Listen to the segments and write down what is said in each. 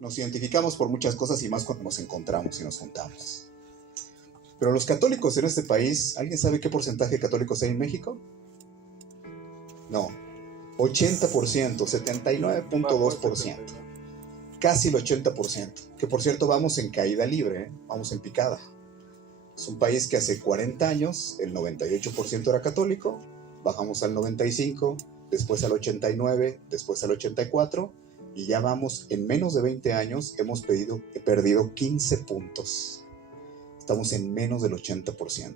Nos identificamos por muchas cosas y más cuando nos encontramos y nos juntamos. Pero los católicos en este país, ¿alguien sabe qué porcentaje de católicos hay en México? No, 80%, 79.2%. Casi el 80%. Que por cierto vamos en caída libre, vamos en picada. Es un país que hace 40 años el 98% era católico, bajamos al 95%, después al 89%, después al 84%, y ya vamos, en menos de 20 años, hemos perdido 15 puntos. Estamos en menos del 80%.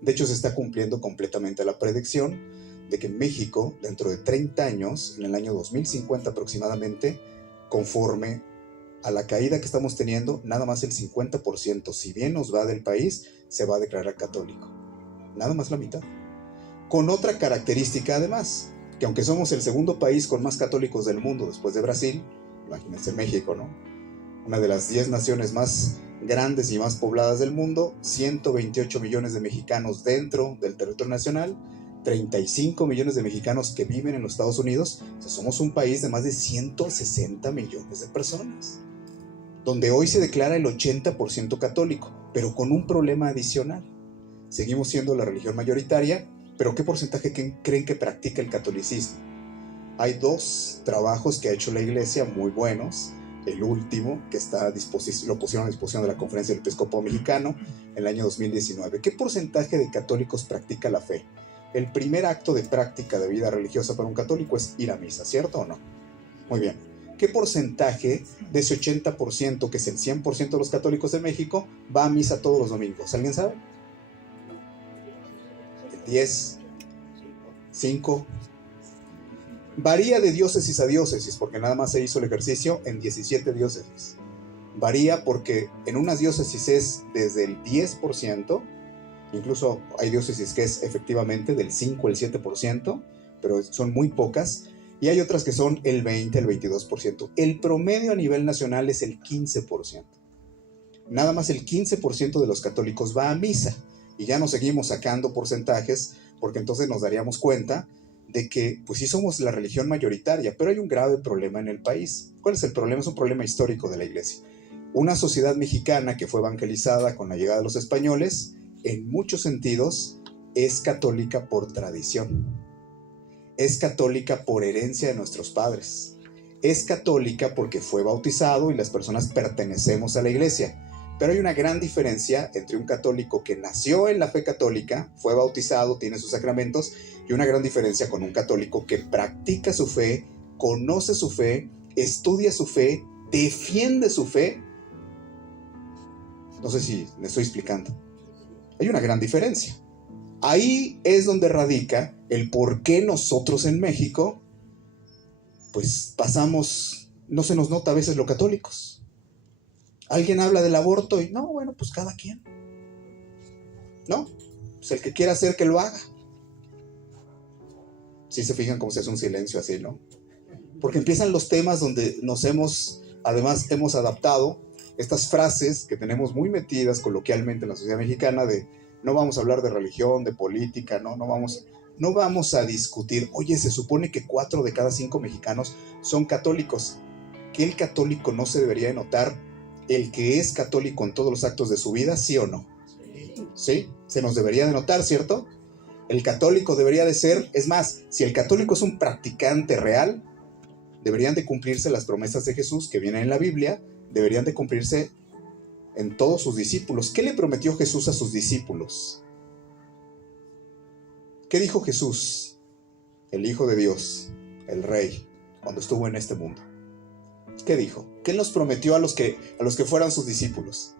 De hecho, se está cumpliendo completamente la predicción de que México, dentro de 30 años, en el año 2050 aproximadamente, conforme a la caída que estamos teniendo, nada más el 50%, si bien nos va del país, se va a declarar católico. Nada más la mitad. Con otra característica además, que aunque somos el segundo país con más católicos del mundo después de Brasil, imagínense México, ¿no? Una de las 10 naciones más grandes y más pobladas del mundo, 128 millones de mexicanos dentro del territorio nacional, 35 millones de mexicanos que viven en los Estados Unidos. O sea, somos un país de más de 160 millones de personas, donde hoy se declara el 80% católico, pero con un problema adicional. Seguimos siendo la religión mayoritaria, pero ¿qué porcentaje creen que practica el catolicismo? Hay 2 trabajos que ha hecho la Iglesia muy buenos. El último, que está lo pusieron a disposición de la Conferencia del Episcopado Mexicano en el año 2019. ¿Qué porcentaje de católicos practica la fe? El primer acto de práctica de vida religiosa para un católico es ir a misa, ¿cierto o no? Muy bien. ¿Qué porcentaje de ese 80%, que es el 100% de los católicos de México, va a misa todos los domingos? ¿Alguien sabe? ¿El 10? ¿5? Varía de diócesis a diócesis, porque nada más se hizo el ejercicio en 17 diócesis. Varía porque en unas diócesis es desde el 10%, incluso hay diócesis que es efectivamente del 5 al 7%, pero son muy pocas, y hay otras que son el 20, el 22%. El promedio a nivel nacional es el 15%. Nada más el 15% de los católicos va a misa, y ya nos seguimos sacando porcentajes, porque entonces nos daríamos cuenta de que, pues sí somos la religión mayoritaria, pero hay un grave problema en el país. ¿Cuál es el problema? Es un problema histórico de la Iglesia. Una sociedad mexicana que fue evangelizada con la llegada de los españoles, en muchos sentidos, es católica por tradición. Es católica por herencia de nuestros padres. Es católica porque fue bautizado y las personas pertenecemos a la Iglesia. Pero hay una gran diferencia entre un católico que nació en la fe católica, fue bautizado, tiene sus sacramentos, y una gran diferencia con un católico que practica su fe, conoce su fe, estudia su fe, defiende su fe. No sé si me estoy explicando. Hay una gran diferencia. Ahí es donde radica el por qué nosotros en México, pues pasamos, no se nos nota a veces lo católicos. Alguien habla del aborto y no, bueno, pues cada quien. No, pues el que quiera hacer que lo haga. Sí se fijan cómo se hace un silencio así, ¿no? Porque empiezan los temas donde además hemos adaptado estas frases que tenemos muy metidas coloquialmente en la sociedad mexicana de no vamos a hablar de religión, de política, no vamos a discutir. Oye, se supone que 4 de cada 5 mexicanos son católicos. ¿Que el católico no se debería de notar el que es católico en todos los actos de su vida, sí o no? Sí, se nos debería de notar, ¿cierto? El católico debería de ser, es más, si el católico es un practicante real, deberían de cumplirse las promesas de Jesús que vienen en la Biblia, deberían de cumplirse en todos sus discípulos. ¿Qué le prometió Jesús a sus discípulos? ¿Qué dijo Jesús, el Hijo de Dios, el Rey, cuando estuvo en este mundo? ¿Qué dijo? ¿Qué nos prometió a los que fueran sus discípulos?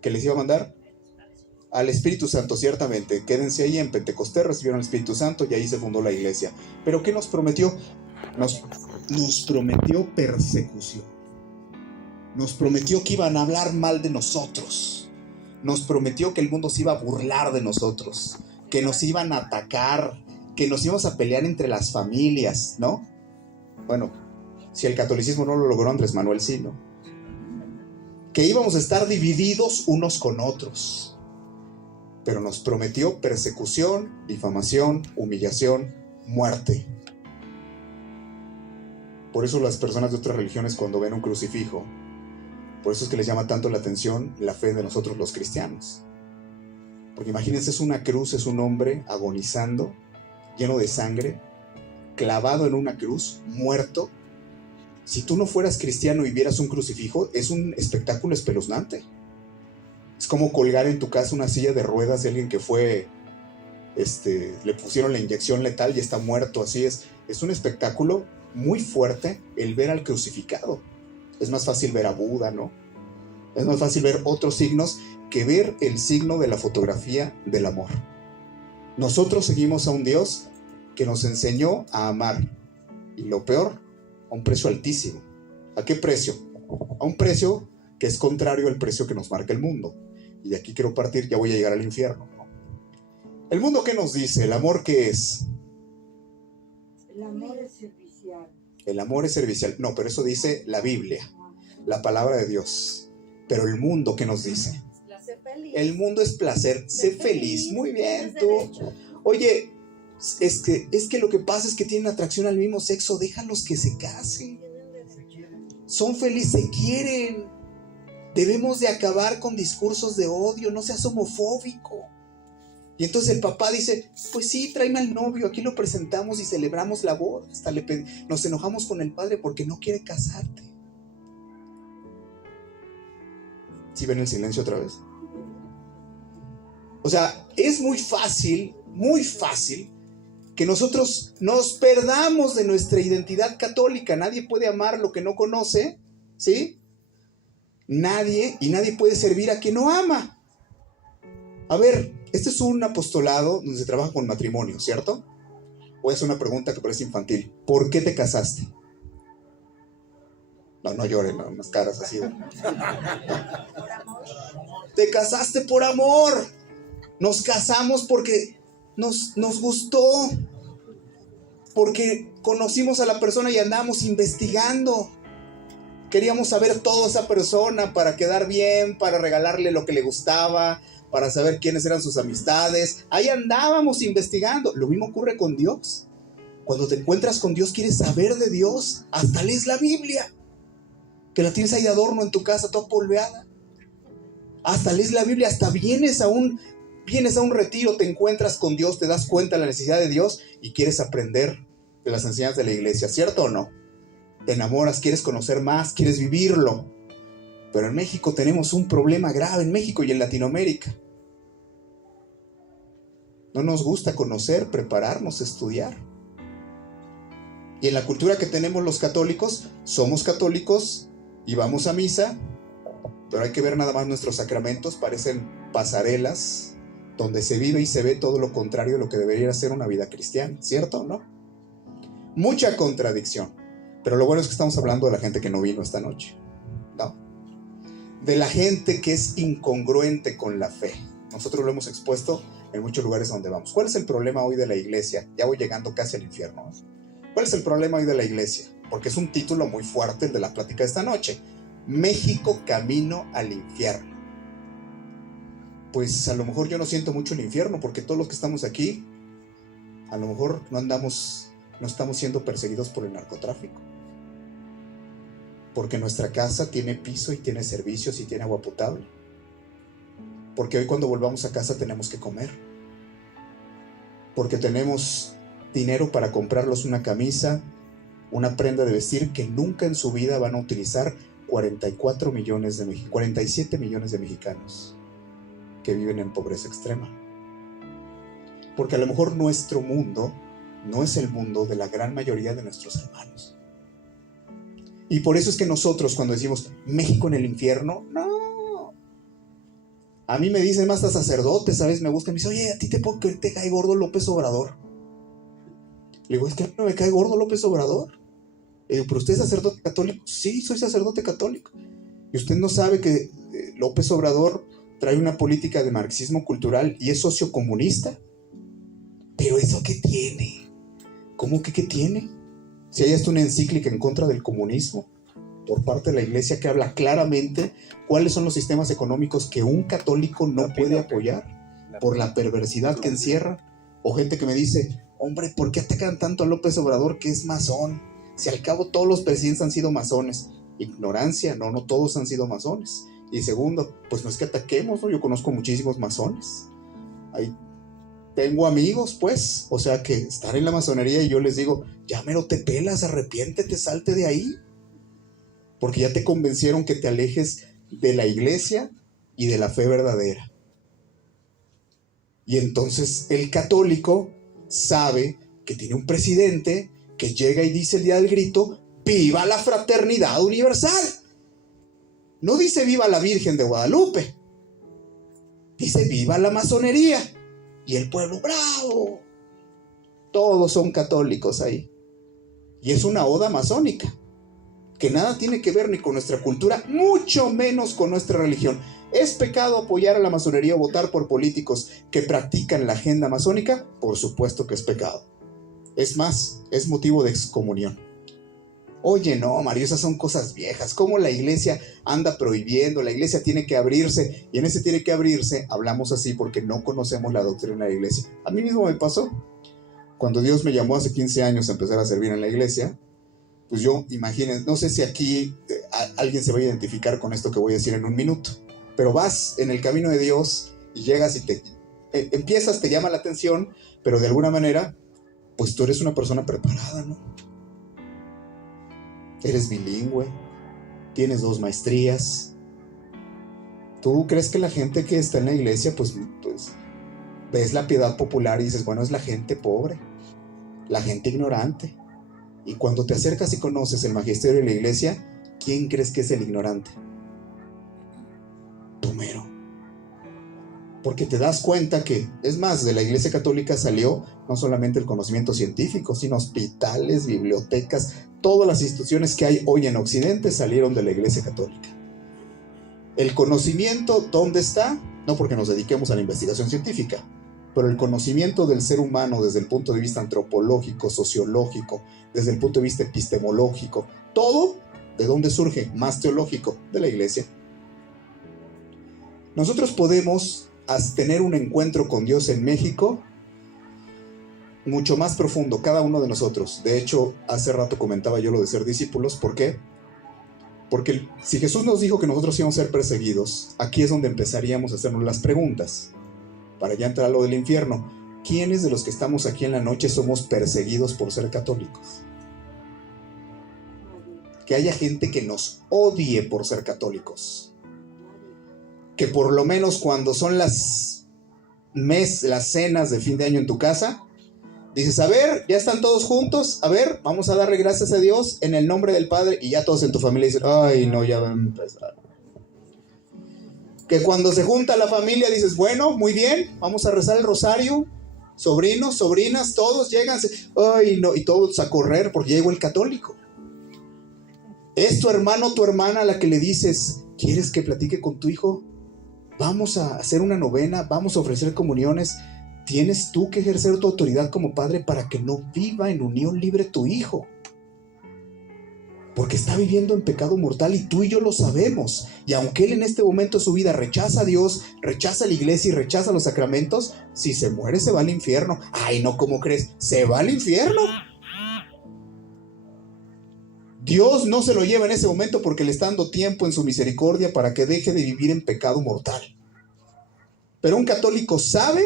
¿Que les iba a mandar? Al Espíritu Santo, ciertamente. Quédense ahí en Pentecostés, recibieron el Espíritu Santo y ahí se fundó la iglesia. ¿Pero qué nos prometió? Nos prometió persecución. Nos prometió que iban a hablar mal de nosotros. Nos prometió que el mundo se iba a burlar de nosotros, que nos iban a atacar, que nos íbamos a pelear entre las familias, ¿no? Bueno, si el catolicismo no lo logró, Andrés Manuel sí, ¿no? Que íbamos a estar divididos unos con otros. Pero nos prometió persecución, difamación, humillación, muerte. Por eso las personas de otras religiones, cuando ven un crucifijo, por eso es que les llama tanto la atención la fe de nosotros los cristianos. Porque imagínense, es una cruz, es un hombre agonizando, lleno de sangre, clavado en una cruz, muerto. Si tú no fueras cristiano y vieras un crucifijo, es un espectáculo espeluznante. Es como colgar en tu casa una silla de ruedas de alguien que fue, le pusieron la inyección letal y está muerto. Así es un espectáculo muy fuerte el ver al crucificado. Es más fácil ver a Buda, ¿no? Es más fácil ver otros signos que ver el signo de la fotografía del amor. Nosotros seguimos a un Dios que nos enseñó a amar. Y lo peor, a un precio altísimo. ¿A qué precio? A un precio que es contrario al precio que nos marca el mundo. Y de aquí quiero partir, ya voy a llegar al infierno, ¿no? ¿El mundo qué nos dice? ¿El amor qué es? El amor es servicial. El amor es servicial. No, pero eso dice la Biblia, la palabra de Dios. Pero el mundo ¿qué nos dice? Placer feliz. El mundo es placer. Sé feliz. Muy bien, tú. Oye, es que lo que pasa es que tienen atracción al mismo sexo. Déjalos que se casen. Son felices, se quieren. Debemos de acabar con discursos de odio. No seas homofóbico. Y entonces el papá dice, pues sí, tráeme al novio, aquí lo presentamos y celebramos la boda. Hasta nos enojamos con el padre porque no quiere casarte. ¿Sí ven el silencio otra vez? O sea, es muy fácil que nosotros nos perdamos de nuestra identidad católica. Nadie puede amar lo que no conoce, ¿sí? Nadie puede servir a quien no ama. A ver, este es un apostolado donde se trabaja con matrimonio, ¿cierto? Voy a hacer una pregunta que parece infantil. ¿Por qué te casaste? No lloren, no, unas caras así. ¿No? Te casaste por amor. Nos casamos porque nos gustó. Porque conocimos a la persona y andamos investigando. Queríamos saber todo de esa persona para quedar bien, para regalarle lo que le gustaba, para saber quiénes eran sus amistades. Ahí andábamos investigando. Lo mismo ocurre con Dios. Cuando te encuentras con Dios, quieres saber de Dios. Hasta lees la Biblia, que la tienes ahí de adorno en tu casa, toda polveada. Hasta lees la Biblia, hasta vienes a un retiro, te encuentras con Dios, te das cuenta de la necesidad de Dios y quieres aprender de las enseñanzas de la iglesia, ¿cierto o no? Te enamoras, quieres conocer más, quieres vivirlo. Pero en México tenemos un problema grave, en México y en Latinoamérica. No nos gusta conocer, prepararnos, estudiar. Y en la cultura que tenemos los católicos, somos católicos y vamos a misa, pero hay que ver nada más nuestros sacramentos, parecen pasarelas donde se vive y se ve todo lo contrario de lo que debería ser una vida cristiana, ¿cierto o no? Mucha contradicción. Pero lo bueno es que estamos hablando de la gente que no vino esta noche, ¿no? De la gente que es incongruente con la fe. Nosotros lo hemos expuesto en muchos lugares donde vamos. ¿Cuál es el problema hoy de la iglesia? Ya voy llegando casi al infierno, ¿eh? ¿Cuál es el problema hoy de la iglesia? Porque es un título muy fuerte el de la plática de esta noche. México camino al infierno. Pues a lo mejor yo no siento mucho el infierno, porque todos los que estamos aquí, a lo mejor no estamos siendo perseguidos por el narcotráfico. Porque nuestra casa tiene piso y tiene servicios y tiene agua potable. Porque hoy cuando volvamos a casa tenemos que comer. Porque tenemos dinero para comprarlos una camisa, una prenda de vestir que nunca en su vida van a utilizar 47 millones de mexicanos que viven en pobreza extrema. Porque a lo mejor nuestro mundo no es el mundo de la gran mayoría de nuestros hermanos. Y por eso es que nosotros cuando decimos México en el infierno, no. A mí me dicen más hasta sacerdotes, ¿sabes? Me buscan y me dicen, oye, ¿a ti te cae gordo López Obrador? Le digo, es que no me cae gordo López Obrador. Le digo, ¿pero usted es sacerdote católico? Sí, soy sacerdote católico. ¿Y usted no sabe que López Obrador trae una política de marxismo cultural y es sociocomunista? ¿Pero eso qué tiene? ¿Cómo que qué tiene? Si hay hasta una encíclica en contra del comunismo por parte de la iglesia que habla claramente cuáles son los sistemas económicos que un católico no puede apoyar por la perversidad que encierra. O gente que me dice, hombre, ¿por qué atacan tanto a López Obrador que es masón? Si al cabo todos los presidentes han sido masones. Ignorancia, no todos han sido masones. Y segundo, pues no es que ataquemos, ¿no? Yo conozco muchísimos masones. Ahí tengo amigos, pues, o sea, que están en la masonería y yo les digo, ya mero te pelas, arrepiéntete, salte de ahí. Porque ya te convencieron que te alejes de la iglesia y de la fe verdadera. Y entonces el católico sabe que tiene un presidente que llega y dice el día del grito, ¡viva la fraternidad universal! No dice viva la Virgen de Guadalupe, dice viva la masonería. Y el pueblo, ¡bravo! Todos son católicos ahí. Y es una oda masónica, que nada tiene que ver ni con nuestra cultura, mucho menos con nuestra religión. ¿Es pecado apoyar a la masonería o votar por políticos que practican la agenda masónica? Por supuesto que es pecado. Es más, es motivo de excomunión. Oye, no, Mario, esas son cosas viejas. ¿Cómo la iglesia anda prohibiendo? La iglesia tiene que abrirse. Y en ese tiene que abrirse, hablamos así porque no conocemos la doctrina de la iglesia. A mí mismo me pasó. Cuando Dios me llamó hace 15 años a empezar a servir en la iglesia, pues yo, imagínense, no sé si aquí alguien se va a identificar con esto que voy a decir en un minuto, pero vas en el camino de Dios y llegas y empiezas, te llama la atención, pero de alguna manera, pues tú eres una persona preparada, ¿no? Eres bilingüe, tienes 2 maestrías. ¿Tú crees que la gente que está en la iglesia, pues ves la piedad popular y dices, bueno, es la gente pobre, la gente ignorante? Y cuando te acercas y conoces el magisterio de la iglesia, ¿quién crees que es el ignorante? Tú mero. Porque te das cuenta que, es más, de la iglesia católica salió no solamente el conocimiento científico, sino hospitales, bibliotecas, todas las instituciones que hay hoy en Occidente salieron de la iglesia católica. El conocimiento, ¿dónde está? No porque nos dediquemos a la investigación científica, pero el conocimiento del ser humano desde el punto de vista antropológico, sociológico, desde el punto de vista epistemológico, todo, ¿de dónde surge? Más teológico, de la iglesia. Nosotros podemos tener un encuentro con Dios en México mucho más profundo, cada uno de nosotros. De hecho, hace rato comentaba yo lo de ser discípulos. ¿Por qué? Porque si Jesús nos dijo que nosotros íbamos a ser perseguidos, aquí es donde empezaríamos a hacernos las preguntas, para ya entrar a lo del infierno. ¿Quiénes de los que estamos aquí en la noche somos perseguidos por ser católicos? Que haya gente que nos odie por ser católicos. Que por lo menos cuando son las cenas de fin de año en tu casa, dices, a ver, ya están todos juntos, a ver, vamos a darle gracias a Dios en el nombre del Padre, y ya todos en tu familia dicen, ay, no, ya va a empezar. Que cuando se junta la familia dices, bueno, muy bien, vamos a rezar el rosario, sobrinos, sobrinas, todos llegan, ay, no, y todos a correr porque llegó el católico. Es tu hermano, tu hermana a la que le dices, ¿quieres que platique con tu hijo? Vamos a hacer una novena, vamos a ofrecer comuniones. Tienes tú que ejercer tu autoridad como padre para que no viva en unión libre tu hijo, porque está viviendo en pecado mortal y tú y yo lo sabemos. Y aunque él en este momento de su vida rechaza a Dios, rechaza a la iglesia y rechaza los sacramentos, si se muere se va al infierno. Ay, no, ¿cómo crees? Se va al infierno. Dios no se lo lleva en ese momento porque le está dando tiempo en su misericordia para que deje de vivir en pecado mortal. Pero un católico sabe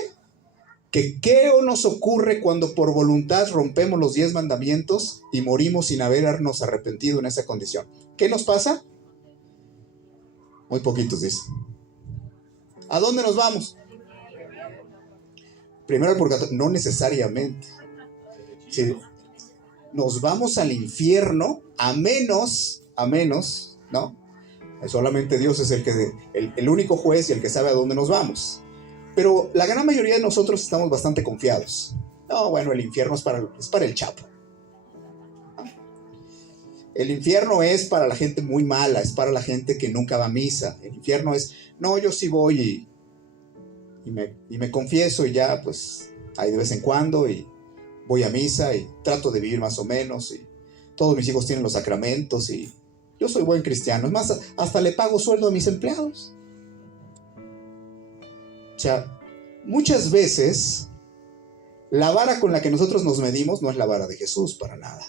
que qué nos ocurre cuando por voluntad rompemos los 10 mandamientos y morimos sin habernos arrepentido en esa condición. ¿Qué nos pasa? Muy poquitos dicen. ¿A dónde nos vamos? Primero al purgatorio. No necesariamente. Sí. Nos vamos al infierno a menos, ¿no? Solamente Dios es el único juez y el que sabe a dónde nos vamos. Pero la gran mayoría de nosotros estamos bastante confiados. No, bueno, el infierno es para el Chapo. El infierno es para la gente muy mala, es para la gente que nunca va a misa. El infierno es, no, yo sí voy y me confieso y ya, pues, ahí de vez en cuando y voy a misa y trato de vivir más o menos y todos mis hijos tienen los sacramentos y yo soy buen cristiano. Es más, hasta le pago sueldo a mis empleados. O sea, muchas veces la vara con la que nosotros nos medimos no es la vara de Jesús para nada.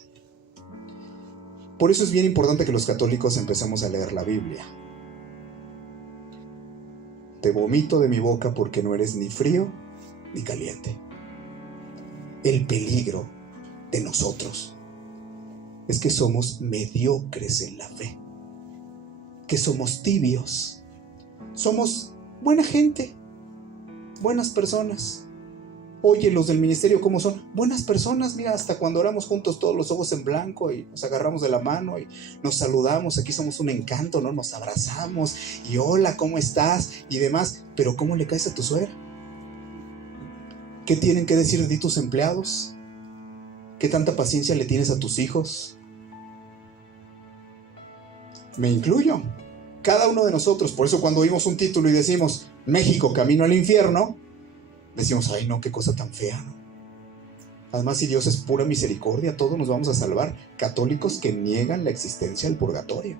Por eso es bien importante que los católicos empecemos a leer la Biblia. Te vomito de mi boca porque no eres ni frío ni caliente. El peligro de nosotros es que somos mediocres en la fe, que somos tibios, somos buena gente, buenas personas. Oye, los del ministerio, ¿cómo son? Buenas personas, mira, hasta cuando oramos juntos todos los ojos en blanco y nos agarramos de la mano y nos saludamos, aquí somos un encanto, ¿no? Nos abrazamos y hola, ¿cómo estás? Y demás, pero ¿cómo le caes a tu suegra? ¿Qué tienen que decir de ti tus empleados? ¿Qué tanta paciencia le tienes a tus hijos? Me incluyo, cada uno de nosotros. Por eso cuando oímos un título y decimos México, camino al infierno, decimos, ay no, qué cosa tan fea, ¿no? Además, si Dios es pura misericordia, todos nos vamos a salvar. Católicos que niegan la existencia del purgatorio.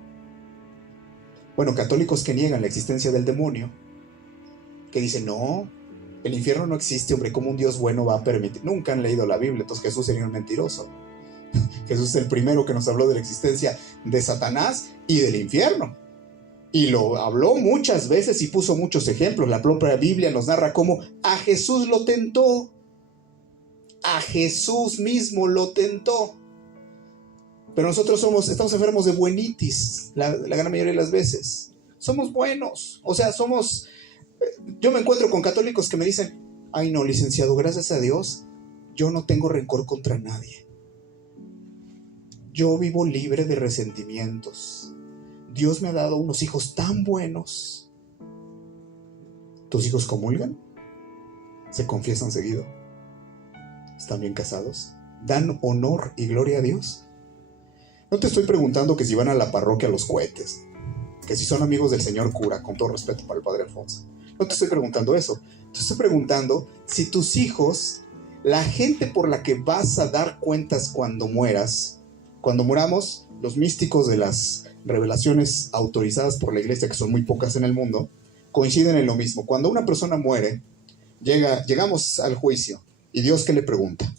Bueno, católicos que niegan la existencia del demonio, que dicen, no, el infierno no existe, hombre, ¿cómo un Dios bueno va a permitir? Nunca han leído la Biblia, entonces Jesús sería un mentiroso. Jesús es el primero que nos habló de la existencia de Satanás y del infierno. Y lo habló muchas veces y puso muchos ejemplos. La propia Biblia nos narra cómo a Jesús lo tentó. A Jesús mismo lo tentó. Pero nosotros estamos enfermos de buenitis la gran mayoría de las veces. Somos buenos. O sea, yo me encuentro con católicos que me dicen, ay no, licenciado, gracias a Dios, yo no tengo rencor contra nadie. Yo vivo libre de resentimientos. Dios me ha dado unos hijos tan buenos. ¿Tus hijos comulgan? ¿Se confiesan seguido? ¿Están bien casados? ¿Dan honor y gloria a Dios? No te estoy preguntando que si van a la parroquia a los cohetes, que si son amigos del señor cura, con todo respeto para el padre Alfonso. No te estoy preguntando eso. Te estoy preguntando si tus hijos, la gente por la que vas a dar cuentas cuando mueras, cuando muramos, los místicos de las revelaciones autorizadas por la iglesia, que son muy pocas en el mundo, coinciden en lo mismo. Cuando una persona muere, llegamos al juicio, y Dios, ¿qué le pregunta?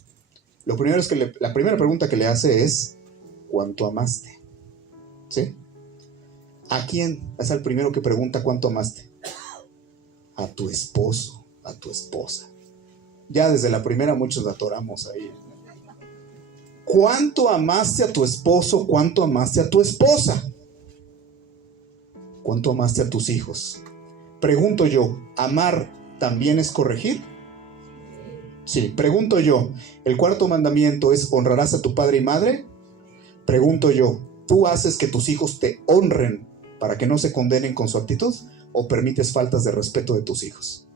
Lo primero es que la primera pregunta que le hace es, ¿cuánto amaste? ¿Sí? ¿A quién? Es el primero que pregunta cuánto amaste. A tu esposo, a tu esposa. Ya desde la primera muchos la atoramos ahí. ¿Cuánto amaste a tu esposo? ¿Cuánto amaste a tu esposa? ¿Cuánto amaste a tus hijos? Pregunto yo, ¿amar también es corregir? Sí, pregunto yo, ¿el cuarto mandamiento es honrarás a tu padre y madre? Pregunto yo, ¿tú haces que tus hijos te honren para que no se condenen con su actitud? ¿O permites faltas de respeto de tus hijos?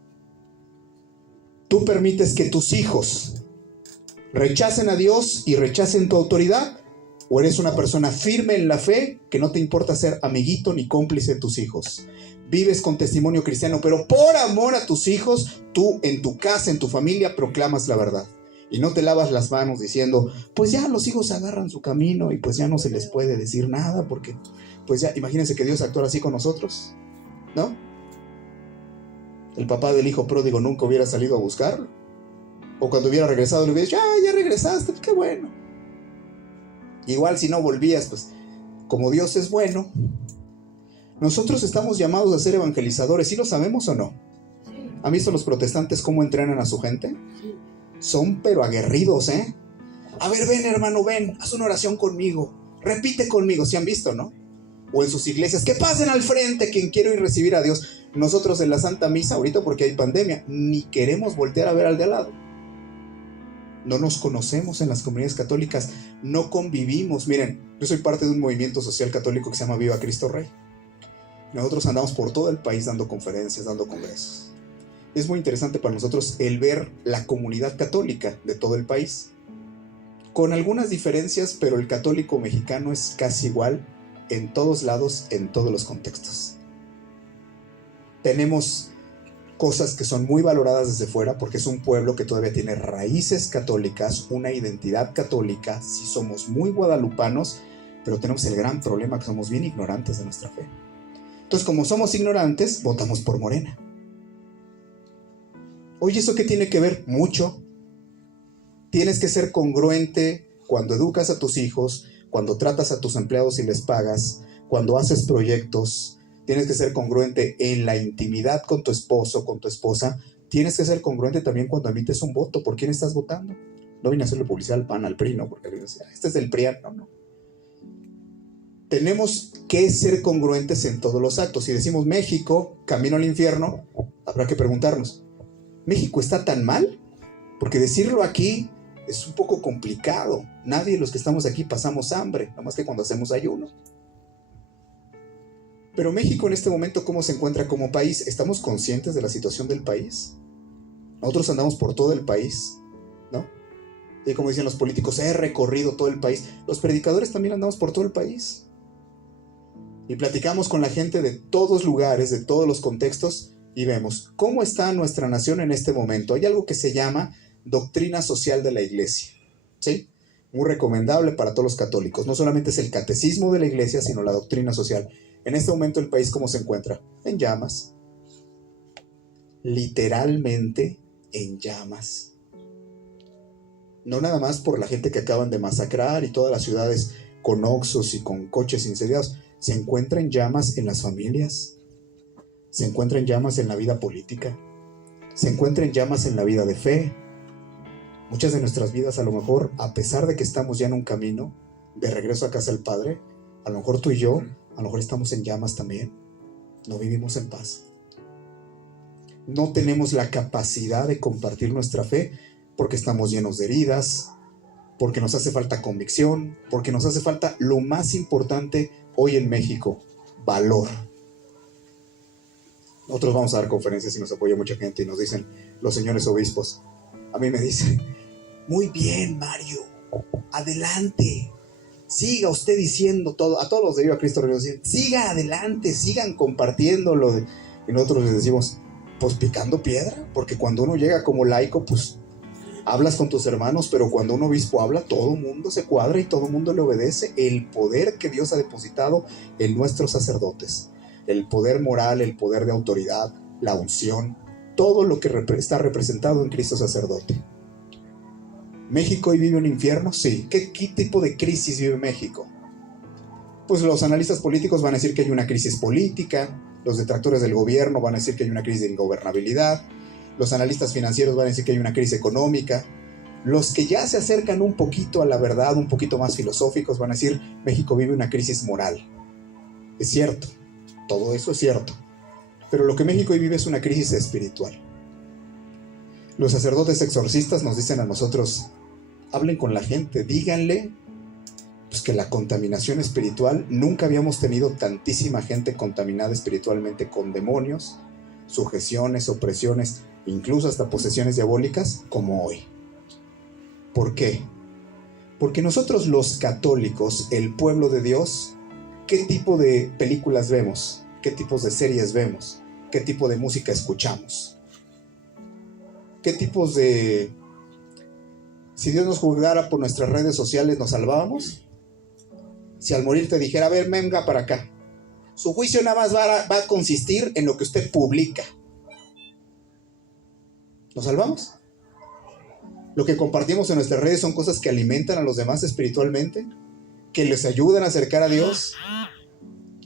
¿Tú permites que tus hijos rechacen a Dios y rechacen tu autoridad? ¿O eres una persona firme en la fe que no te importa ser amiguito ni cómplice de tus hijos? Vives con testimonio cristiano, pero por amor a tus hijos, tú en tu casa, en tu familia, proclamas la verdad. Y no te lavas las manos diciendo, pues ya los hijos agarran su camino y pues ya no se les puede decir nada porque, pues ya, imagínense que Dios actuara así con nosotros, ¿no? El papá del hijo pródigo nunca hubiera salido a buscarlo. O cuando hubiera regresado le hubiera dicho, ya regresaste, pues qué bueno. Igual si no volvías, pues como Dios es bueno, nosotros estamos llamados a ser evangelizadores. ¿Sí lo sabemos o no? ¿Han visto los protestantes cómo entrenan a su gente? Son pero aguerridos, ¿eh? A ver, ven hermano, ven, haz una oración conmigo, repite conmigo. ¿Sí han visto, no? O en sus iglesias, que pasen al frente quien quiere ir a recibir a Dios. Nosotros en la Santa Misa, ahorita porque hay pandemia, ni queremos voltear a ver al de al lado. No nos conocemos en las comunidades católicas, no convivimos. Miren, yo soy parte de un movimiento social católico que se llama Viva Cristo Rey. Nosotros andamos por todo el país dando conferencias, dando congresos. Es muy interesante para nosotros el ver la comunidad católica de todo el país. Con algunas diferencias, pero el católico mexicano es casi igual en todos lados, en todos los contextos. Tenemos cosas que son muy valoradas desde fuera porque es un pueblo que todavía tiene raíces católicas, una identidad católica. Sí somos muy guadalupanos, pero tenemos el gran problema que somos bien ignorantes de nuestra fe. Entonces, como somos ignorantes, votamos por Morena. Oye, ¿eso qué tiene que ver? Mucho. Tienes que ser congruente cuando educas a tus hijos, cuando tratas a tus empleados y les pagas, cuando haces proyectos, tienes que ser congruente en la intimidad con tu esposo, con tu esposa. Tienes que ser congruente también cuando emites un voto. ¿Por quién estás votando? No vine a hacerle publicidad al PAN, al PRI, ¿no? Porque este es del PRIAN, no. Tenemos que ser congruentes en todos los actos. Si decimos México, camino al infierno, habrá que preguntarnos, ¿México está tan mal? Porque decirlo aquí es un poco complicado. Nadie de los que estamos aquí pasamos hambre, nada más que cuando hacemos ayuno. Pero México en este momento, ¿cómo se encuentra como país? ¿Estamos conscientes de la situación del país? Nosotros andamos por todo el país, ¿no? Y como dicen los políticos, he recorrido todo el país. Los predicadores también andamos por todo el país. Y platicamos con la gente de todos lugares, de todos los contextos, y vemos cómo está nuestra nación en este momento. Hay algo que se llama doctrina social de la iglesia, ¿sí? Muy recomendable para todos los católicos. No solamente es el catecismo de la iglesia, sino la doctrina social. En este momento el país, ¿cómo se encuentra? En llamas. Literalmente en llamas. No nada más por la gente que acaban de masacrar y todas las ciudades con oxos y con coches incendiados. Se encuentra en llamas en las familias. Se encuentra en llamas en la vida política. Se encuentra en llamas en la vida de fe. Muchas de nuestras vidas, a lo mejor, a pesar de que estamos ya en un camino de regreso a casa del Padre, a lo mejor tú y yo, a lo mejor estamos en llamas también. No vivimos en paz. No tenemos la capacidad de compartir nuestra fe porque estamos llenos de heridas, porque nos hace falta convicción, porque nos hace falta lo más importante hoy en México, valor. Nosotros vamos a dar conferencias y nos apoya mucha gente y nos dicen los señores obispos. A mí me dicen, muy bien, Mario, adelante, siga usted diciendo todo, a todos los de Viva Cristo, siga adelante, sigan compartiéndolo. Y nosotros les decimos, pues picando piedra, porque cuando uno llega como laico, pues hablas con tus hermanos, pero cuando un obispo habla, todo el mundo se cuadra y todo el mundo le obedece. El poder que Dios ha depositado en nuestros sacerdotes, el poder moral, el poder de autoridad, la unción, todo lo que está representado en Cristo sacerdote. ¿México hoy vive un infierno? Sí. ¿Qué tipo de crisis vive México? Pues los analistas políticos van a decir que hay una crisis política, los detractores del gobierno van a decir que hay una crisis de ingobernabilidad, los analistas financieros van a decir que hay una crisis económica, los que ya se acercan un poquito a la verdad, un poquito más filosóficos, van a decir México vive una crisis moral. Es cierto, todo eso es cierto, pero lo que México hoy vive es una crisis espiritual. Los sacerdotes exorcistas nos dicen a nosotros, hablen con la gente, díganle pues, que la contaminación espiritual, nunca habíamos tenido tantísima gente contaminada espiritualmente con demonios, sujeciones, opresiones, incluso hasta posesiones diabólicas como hoy. ¿Por qué? Porque nosotros los católicos, el pueblo de Dios, ¿qué tipo de películas vemos? ¿Qué tipos de series vemos? ¿Qué tipo de música escuchamos? ¿Qué tipos de... Si Dios nos juzgara por nuestras redes sociales, ¿nos salvábamos? Si al morir te dijera, a ver, venga para acá. Su juicio nada más va a consistir en lo que usted publica. ¿Nos salvamos? Lo que compartimos en nuestras redes son cosas que alimentan a los demás espiritualmente, que les ayudan a acercar a Dios.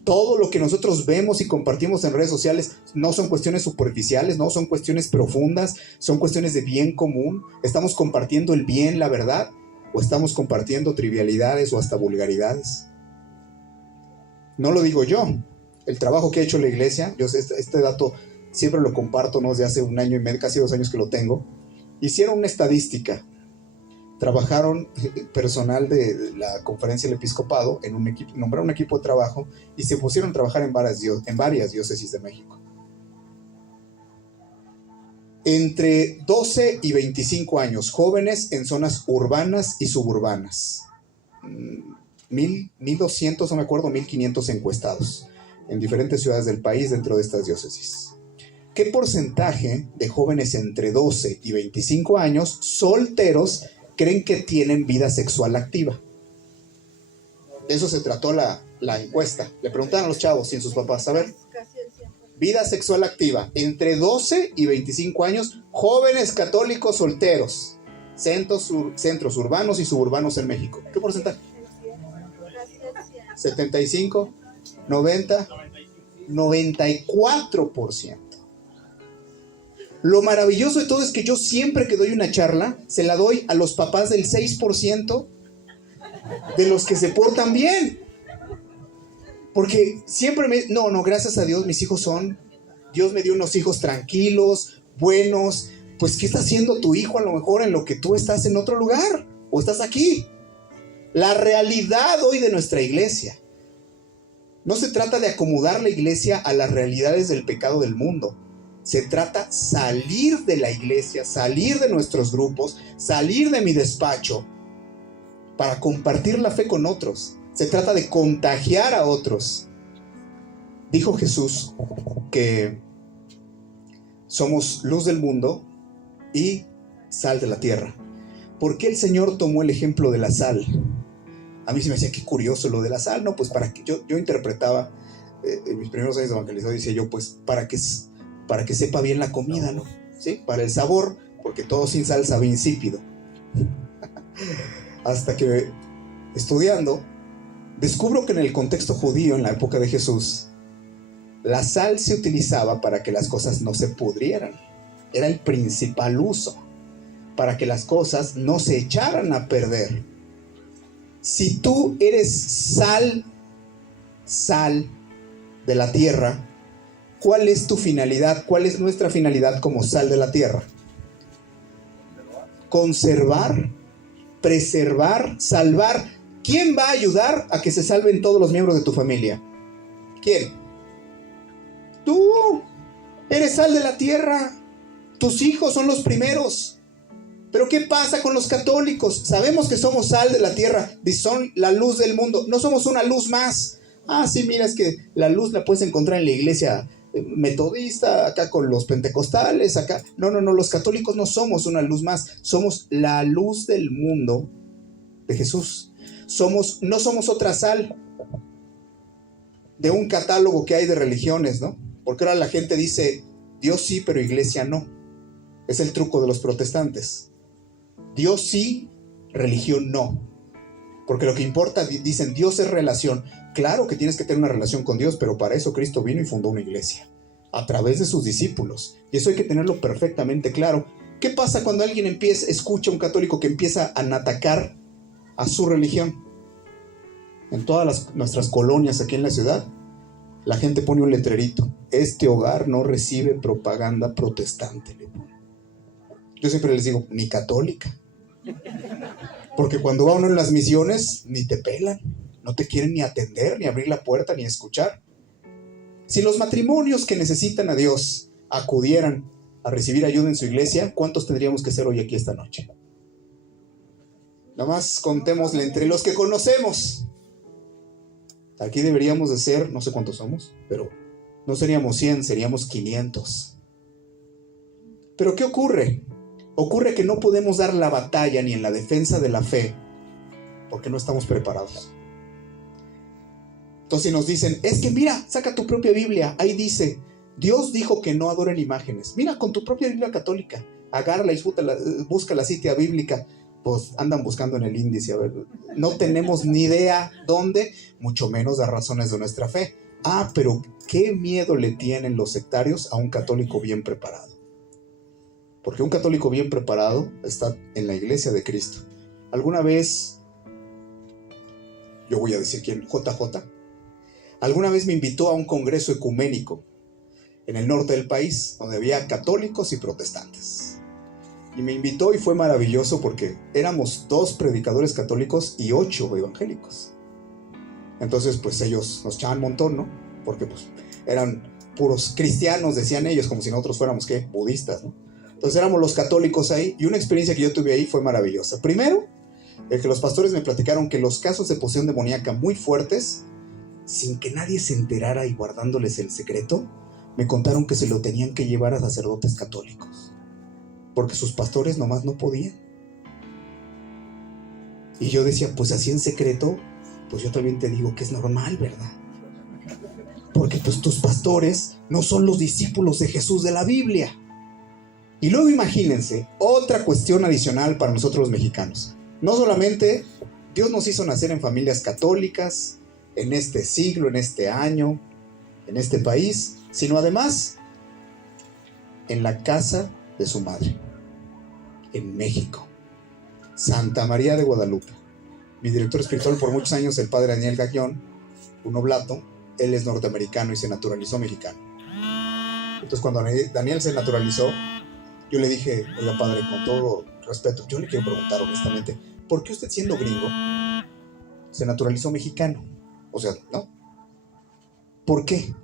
Todo lo que nosotros vemos y compartimos en redes sociales no son cuestiones superficiales, no son cuestiones profundas, son cuestiones de bien común. ¿Estamos compartiendo el bien, la verdad? ¿O estamos compartiendo trivialidades o hasta vulgaridades? No lo digo yo. El trabajo que ha hecho la iglesia, yo este dato siempre lo comparto, ¿no? Desde hace 1 año y medio, casi 2 años que lo tengo. Hicieron una estadística. Trabajaron personal de la conferencia del episcopado en un equipo, nombraron un equipo de trabajo y se pusieron a trabajar en varias diócesis de México. Entre 12 y 25 años, jóvenes en zonas urbanas y suburbanas. 1,200, no me acuerdo, 1,500 encuestados en diferentes ciudades del país dentro de estas diócesis. ¿Qué porcentaje de jóvenes entre 12 y 25 años solteros creen que tienen vida sexual activa? De eso se trató la encuesta. Le preguntaban a los chavos sin sus papás, a ver, vida sexual activa, entre 12 y 25 años, jóvenes católicos solteros, centros urbanos y suburbanos en México. ¿Qué porcentaje? 75, 90, 94%. Lo maravilloso de todo es que yo siempre que doy una charla, se la doy a los papás del 6% de los que se portan bien. Porque siempre no, gracias a Dios mis hijos Dios me dio unos hijos tranquilos, buenos. Pues ¿qué está haciendo tu hijo a lo mejor en lo que tú estás en otro lugar? ¿O estás aquí? La realidad hoy de nuestra iglesia. No se trata de acomodar la iglesia a las realidades del pecado del mundo. Se trata salir de la iglesia, salir de nuestros grupos, salir de mi despacho para compartir la fe con otros. Se trata de contagiar a otros. Dijo Jesús que somos luz del mundo y sal de la tierra. ¿Por qué el Señor tomó el ejemplo de la sal? A mí se me decía, qué curioso lo de la sal, ¿no? Pues para que yo interpretaba, en mis primeros años de evangelizador, decía yo, pues para que sepa bien la comida, ¿no? ¿Sí? Para el sabor, porque todo sin sal sabe insípido. Hasta que, estudiando, descubro que en el contexto judío, en la época de Jesús, la sal se utilizaba para que las cosas no se pudrieran. Era el principal uso, para que las cosas no se echaran a perder. Si tú eres sal de la tierra, ¿cuál es tu finalidad? ¿Cuál es nuestra finalidad como sal de la tierra? Conservar, preservar, salvar. ¿Quién va a ayudar a que se salven todos los miembros de tu familia? ¿Quién? Tú. Eres sal de la tierra. Tus hijos son los primeros. Pero ¿qué pasa con los católicos? Sabemos que somos sal de la tierra, son la luz del mundo. No somos una luz más. Sí, mira, es que la luz la puedes encontrar en la iglesia metodista, acá con los pentecostales, acá. No, los católicos no somos una luz más. Somos la luz del mundo de Jesús. No somos otra sal de un catálogo que hay de religiones, ¿no? Porque ahora la gente dice, Dios sí, pero iglesia no. Es el truco de los protestantes. Dios sí, religión no. Porque lo que importa, dicen, Dios es relación. Claro que tienes que tener una relación con Dios, pero para eso Cristo vino y fundó una iglesia, a través de sus discípulos. Y eso hay que tenerlo perfectamente claro. ¿Qué pasa cuando alguien escucha a un católico que empieza a atacar a su religión? En todas nuestras colonias aquí en la ciudad, la gente pone un letrerito: este hogar no recibe propaganda protestante. Yo siempre les digo, ni católica. Porque cuando va uno en las misiones, ni te pelan. No te quieren ni atender, ni abrir la puerta, ni escuchar. Si los matrimonios que necesitan a Dios acudieran a recibir ayuda en su iglesia, ¿cuántos tendríamos que ser hoy aquí esta noche? Nada más contémosle entre los que conocemos. Aquí deberíamos de ser, no sé cuántos somos, pero no seríamos 100, seríamos 500. ¿Pero qué ocurre? Ocurre que no podemos dar la batalla ni en la defensa de la fe porque no estamos preparados. Entonces nos dicen, es que mira, saca tu propia Biblia, ahí dice, Dios dijo que no adoren imágenes. Mira, con tu propia Biblia católica, agárrala y busca la cita bíblica. Pues andan buscando en el índice, a ver, no tenemos ni idea dónde, mucho menos las razones de nuestra fe. Pero qué miedo le tienen los sectarios a un católico bien preparado. Porque un católico bien preparado está en la iglesia de Cristo. Alguna vez, yo voy a decir quién, JJ, alguna vez me invitó a un congreso ecuménico en el norte del país, donde había católicos y protestantes. Y me invitó y fue maravilloso porque éramos 2 predicadores católicos y 8 evangélicos. Entonces, pues ellos nos echaban un montón, ¿no? Porque pues eran puros cristianos, decían ellos, como si nosotros fuéramos, ¿qué? Budistas, ¿no? Entonces éramos los católicos ahí, y una experiencia que yo tuve ahí fue maravillosa. Primero, el que los pastores me platicaron que los casos de posesión demoníaca muy fuertes, sin que nadie se enterara y guardándoles el secreto, me contaron que se lo tenían que llevar a sacerdotes católicos, porque sus pastores nomás no podían. Y yo decía, pues así en secreto, pues yo también te digo que es normal, ¿verdad? Porque pues tus pastores no son los discípulos de Jesús de la Biblia. Y luego imagínense, otra cuestión adicional para nosotros los mexicanos. No solamente Dios nos hizo nacer en familias católicas, en este siglo, en este año, en este país, sino además en la casa de su madre, en México, Santa María de Guadalupe. Mi director espiritual por muchos años, el padre Daniel Gagnon, un oblato, él es norteamericano y se naturalizó mexicano. Entonces cuando Daniel se naturalizó, yo le dije, oiga padre, con todo respeto, yo le quiero preguntar honestamente, ¿por qué usted siendo gringo se naturalizó mexicano? O sea, ¿no? ¿Por qué?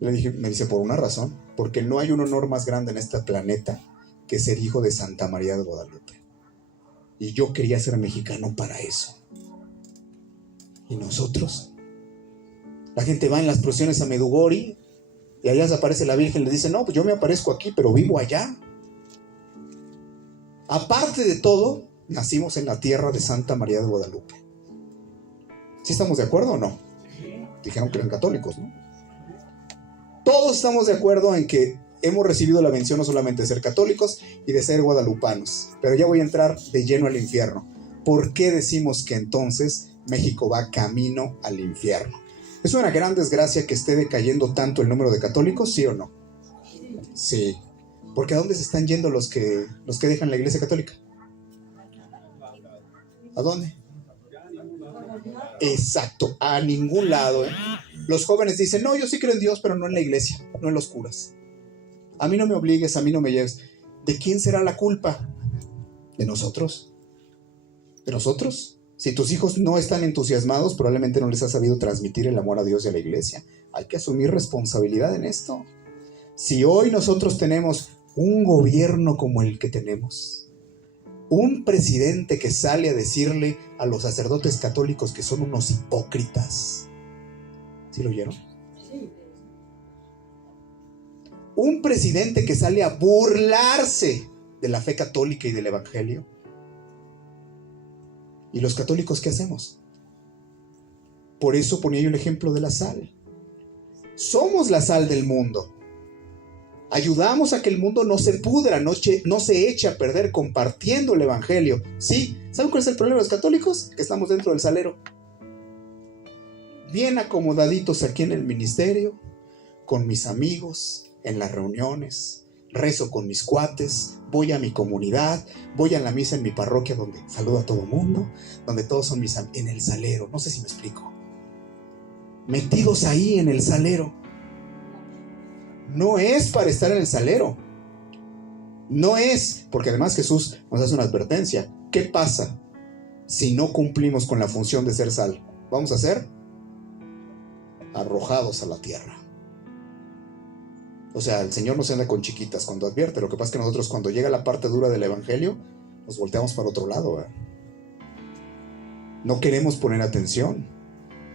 Le dije, me dice, por una razón, porque no hay un honor más grande en este planeta que ser hijo de Santa María de Guadalupe. Y yo quería ser mexicano para eso. ¿Y nosotros? La gente va en las procesiones a Medugori y allá se aparece la Virgen y le dice, no, pues yo me aparezco aquí, pero vivo allá. Aparte de todo, nacimos en la tierra de Santa María de Guadalupe. ¿Sí estamos de acuerdo o no? Dijeron que eran católicos, ¿no? Todos estamos de acuerdo en que hemos recibido la bendición no solamente de ser católicos y de ser guadalupanos. Pero ya voy a entrar de lleno al infierno. ¿Por qué decimos que entonces México va camino al infierno? ¿Es una gran desgracia que esté decayendo tanto el número de católicos, sí o no? Sí. Porque ¿a dónde se están yendo los que dejan la iglesia católica? ¿A dónde? Exacto, a ningún lado, ¿eh? Los jóvenes dicen, no, yo sí creo en Dios, pero no en la iglesia, no en los curas. A mí no me obligues, a mí no me lleves. ¿De quién será la culpa? ¿De nosotros? ¿De nosotros? Si tus hijos no están entusiasmados, probablemente no les has sabido transmitir el amor a Dios y a la iglesia. Hay que asumir responsabilidad en esto. Si hoy nosotros tenemos un gobierno como el que tenemos, un presidente que sale a decirle a los sacerdotes católicos que son unos hipócritas. ¿Sí lo oyeron? Sí. Un presidente que sale a burlarse de la fe católica y del evangelio. ¿Y los católicos qué hacemos? Por eso ponía yo el ejemplo de la sal. Somos la sal del mundo. Ayudamos a que el mundo no se pudra, no se eche a perder compartiendo el evangelio. Sí, ¿saben cuál es el problema de los católicos? Que estamos dentro del salero. Bien acomodaditos aquí en el ministerio, con mis amigos, en las reuniones, rezo con mis cuates, voy a mi comunidad, voy a la misa en mi parroquia donde saludo a todo el mundo, donde todos son mis amigos, en el salero, no sé si me explico. Metidos ahí en el salero. No es para estar en el salero. No es, porque además Jesús nos hace una advertencia. ¿Qué pasa si no cumplimos con la función de ser sal? Vamos a ser arrojados a la tierra. O sea, el Señor no se anda con chiquitas cuando advierte. Lo que pasa es que nosotros cuando llega la parte dura del evangelio nos volteamos para otro lado, ¿eh? No queremos poner atención.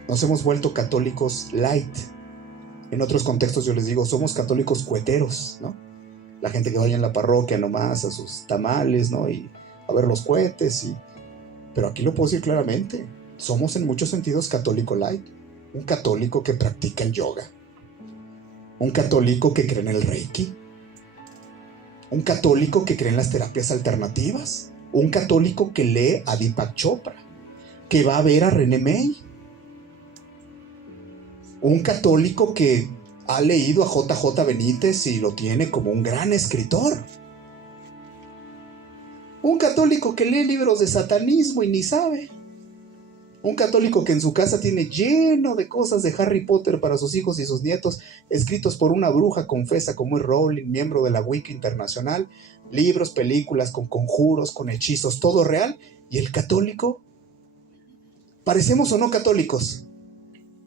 Nos hemos vuelto católicos light. En otros contextos yo les digo, somos católicos cueteros, ¿no? La gente que vaya en la parroquia nomás a sus tamales, ¿no? Y a ver los cohetes. Pero aquí lo puedo decir claramente. Somos en muchos sentidos católico light. Un católico que practica el yoga. Un católico que cree en el Reiki. Un católico que cree en las terapias alternativas. Un católico que lee a Deepak Chopra. Que va a ver a René May. Un católico que ha leído a JJ Benítez y lo tiene como un gran escritor. Un católico que lee libros de satanismo y ni sabe. Un católico que en su casa tiene lleno de cosas de Harry Potter para sus hijos y sus nietos, escritos por una bruja confesa como es Rowling, miembro de la Wicca Internacional, libros, películas con conjuros, con hechizos, todo real. ¿Y el católico? ¿Parecemos o no católicos?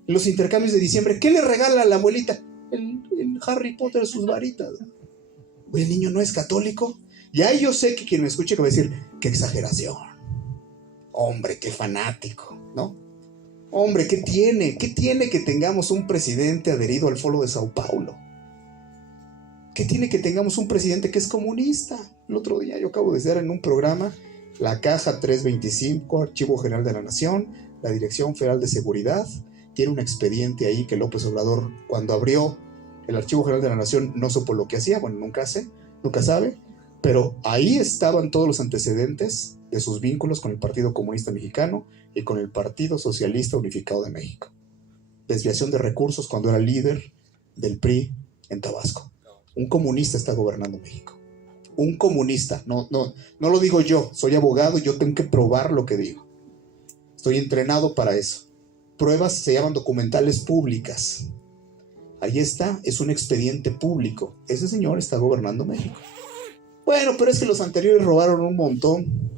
Los intercambios de diciembre, ¿qué le regala a la abuelita? El Harry Potter, sus varitas. Oye, el niño no es católico. Y ahí yo sé que quien me escuche que va a decir, qué exageración. Hombre, qué fanático, ¿no? Hombre, ¿qué tiene? ¿Qué tiene que tengamos un presidente adherido al Foro de Sao Paulo? ¿Qué tiene que tengamos un presidente que es comunista? El otro día yo acabo de ver en un programa, la Caja 325, Archivo General de la Nación, la Dirección Federal de Seguridad, tiene un expediente ahí que López Obrador, cuando abrió el Archivo General de la Nación, no supo lo que hacía. Bueno, nunca sabe, pero ahí estaban todos los antecedentes de sus vínculos con el Partido Comunista Mexicano y con el Partido Socialista Unificado de México. Desviación de recursos cuando era líder del PRI en Tabasco. Un comunista está gobernando México. Un comunista, no lo digo yo, soy abogado y yo tengo que probar lo que digo. Estoy entrenado para eso. Pruebas se llaman documentales públicas. Ahí está, es un expediente público. Ese señor está gobernando México. Bueno, pero es que los anteriores robaron un montón.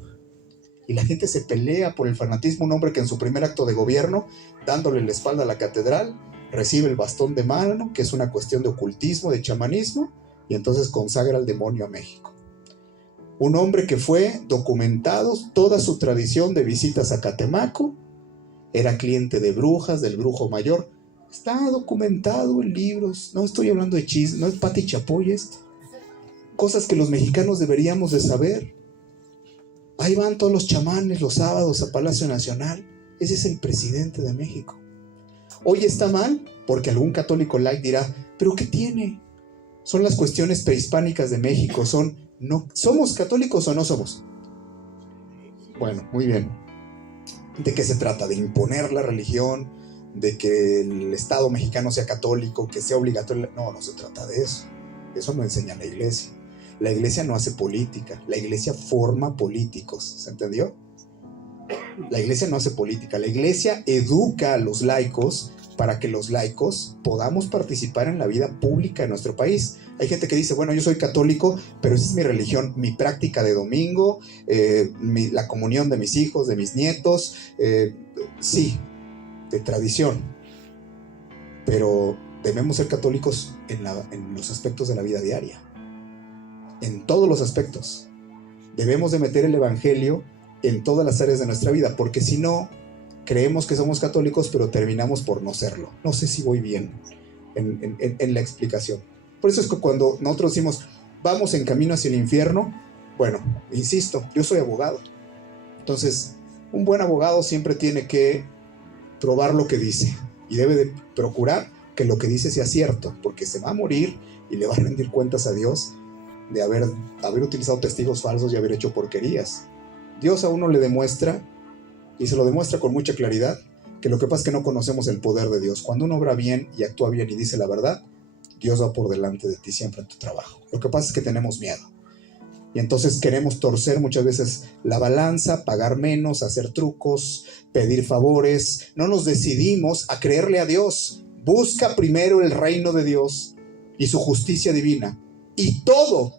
Y la gente se pelea por el fanatismo. Un hombre que en su primer acto de gobierno, dándole la espalda a la catedral, recibe el bastón de mano, que es una cuestión de ocultismo, de chamanismo, y entonces consagra al demonio a México. Un hombre que fue documentado toda su tradición de visitas a Catemaco, era cliente de brujas, del brujo mayor. Está documentado en libros. No estoy hablando de chismes, no es Pati Chapoy esto. Cosas que los mexicanos deberíamos de saber. Ahí van todos los chamanes los sábados a Palacio Nacional. Ese es el presidente de México. Hoy está mal porque algún católico light dirá, ¿pero qué tiene? Son las cuestiones prehispánicas de México. ¿Somos católicos o no somos? Bueno, muy bien. ¿De qué se trata? ¿De imponer la religión? ¿De que el Estado mexicano sea católico? ¿Que sea obligatorio? No se trata de eso. Eso no enseña la iglesia. La iglesia no hace política. La iglesia forma políticos. ¿Se entendió? La iglesia no hace política. La iglesia educa a los laicos para que los laicos podamos participar en la vida pública de nuestro país. Hay gente que dice, bueno, yo soy católico, pero esa es mi religión, mi práctica de domingo, la comunión de mis hijos, de mis nietos, sí, de tradición. Pero debemos ser católicos en los aspectos de la vida diaria. En todos los aspectos. Debemos de meter el evangelio en todas las áreas de nuestra vida, porque si no, creemos que somos católicos, pero terminamos por no serlo. No sé si voy bien en la explicación. Por eso es que cuando nosotros decimos, vamos en camino hacia el infierno, bueno, insisto, yo soy abogado. Entonces, un buen abogado siempre tiene que probar lo que dice y debe de procurar que lo que dice sea cierto, porque se va a morir y le va a rendir cuentas a Dios de haber utilizado testigos falsos y haber hecho porquerías. Dios a uno le demuestra, y se lo demuestra con mucha claridad, que lo que pasa es que no conocemos el poder de Dios. Cuando uno obra bien y actúa bien y dice la verdad, Dios va por delante de ti siempre en tu trabajo. Lo que pasa es que tenemos miedo. Y entonces queremos torcer muchas veces la balanza, pagar menos, hacer trucos, pedir favores. No nos decidimos a creerle a Dios. Busca primero el reino de Dios y su justicia divina. Y todo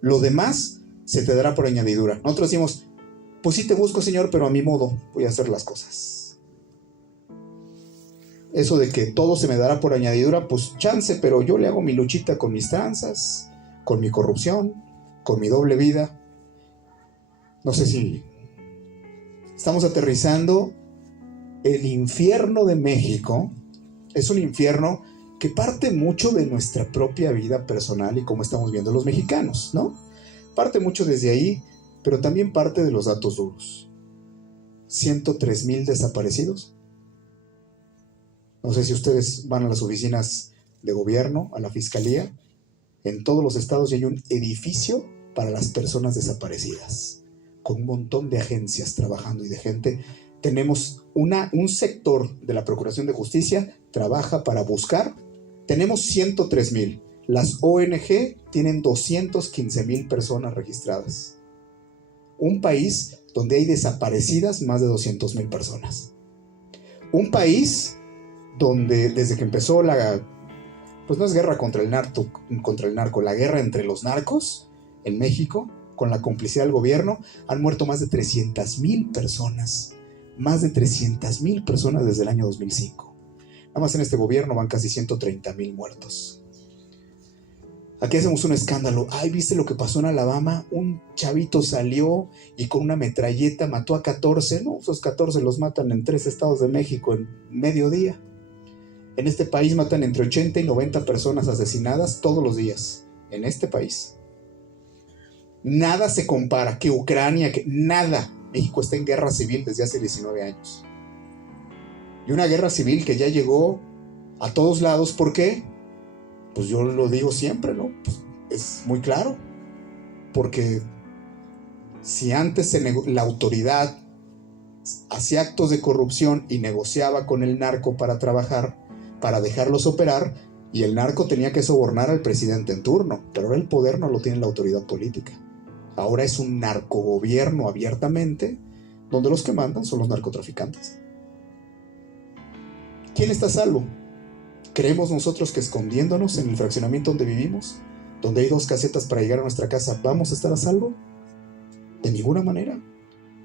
lo demás se te dará por añadidura. Nosotros decimos, pues sí te busco, Señor, pero a mi modo voy a hacer las cosas. Eso de que todo se me dará por añadidura, pues chance, pero yo le hago mi luchita con mis tranzas, con mi corrupción, con mi doble vida. No sé si estamos aterrizando. El infierno de México es un infierno que parte mucho de nuestra propia vida personal y como estamos viendo los mexicanos, ¿no? Parte mucho desde ahí, pero también parte de los datos duros. 103,000 desaparecidos. No sé si ustedes van a las oficinas de gobierno, a la fiscalía. En todos los estados hay un edificio para las personas desaparecidas, con un montón de agencias trabajando y de gente. Tenemos un sector de la Procuración de Justicia, trabaja para buscar. Tenemos 103,000. Las ONG tienen 215,000 personas registradas. Un país donde hay desaparecidas más de 200,000 personas. Un país donde desde que empezó pues no es guerra contra el narco, la guerra entre los narcos en México, con la complicidad del gobierno, han muerto más de 300,000 personas. Más de 300,000 personas desde el año 2005. Nada más en este gobierno van casi 130,000 muertos. Aquí hacemos un escándalo. Ay, ¿viste lo que pasó en Alabama? Un chavito salió y con una metralleta mató a 14. No, esos 14 los matan en 3 estados de México en medio día. En este país matan entre 80 y 90 personas asesinadas todos los días. En este país. Nada se compara. Que Ucrania, nada. México está en guerra civil desde hace 19 años. Y una guerra civil que ya llegó a todos lados. ¿Por qué? Pues yo lo digo siempre, ¿no? Pues es muy claro. Porque Si antes la autoridad hacía actos de corrupción y negociaba con el narco para trabajar, para dejarlos operar, y el narco tenía que sobornar al presidente en turno, pero ahora el poder no lo tiene la autoridad política. Ahora es un narcogobierno abiertamente, donde los que mandan son los narcotraficantes. ¿Quién está a salvo? ¿Creemos nosotros que escondiéndonos en el fraccionamiento donde vivimos, donde hay 2 casetas para llegar a nuestra casa, vamos a estar a salvo? De ninguna manera.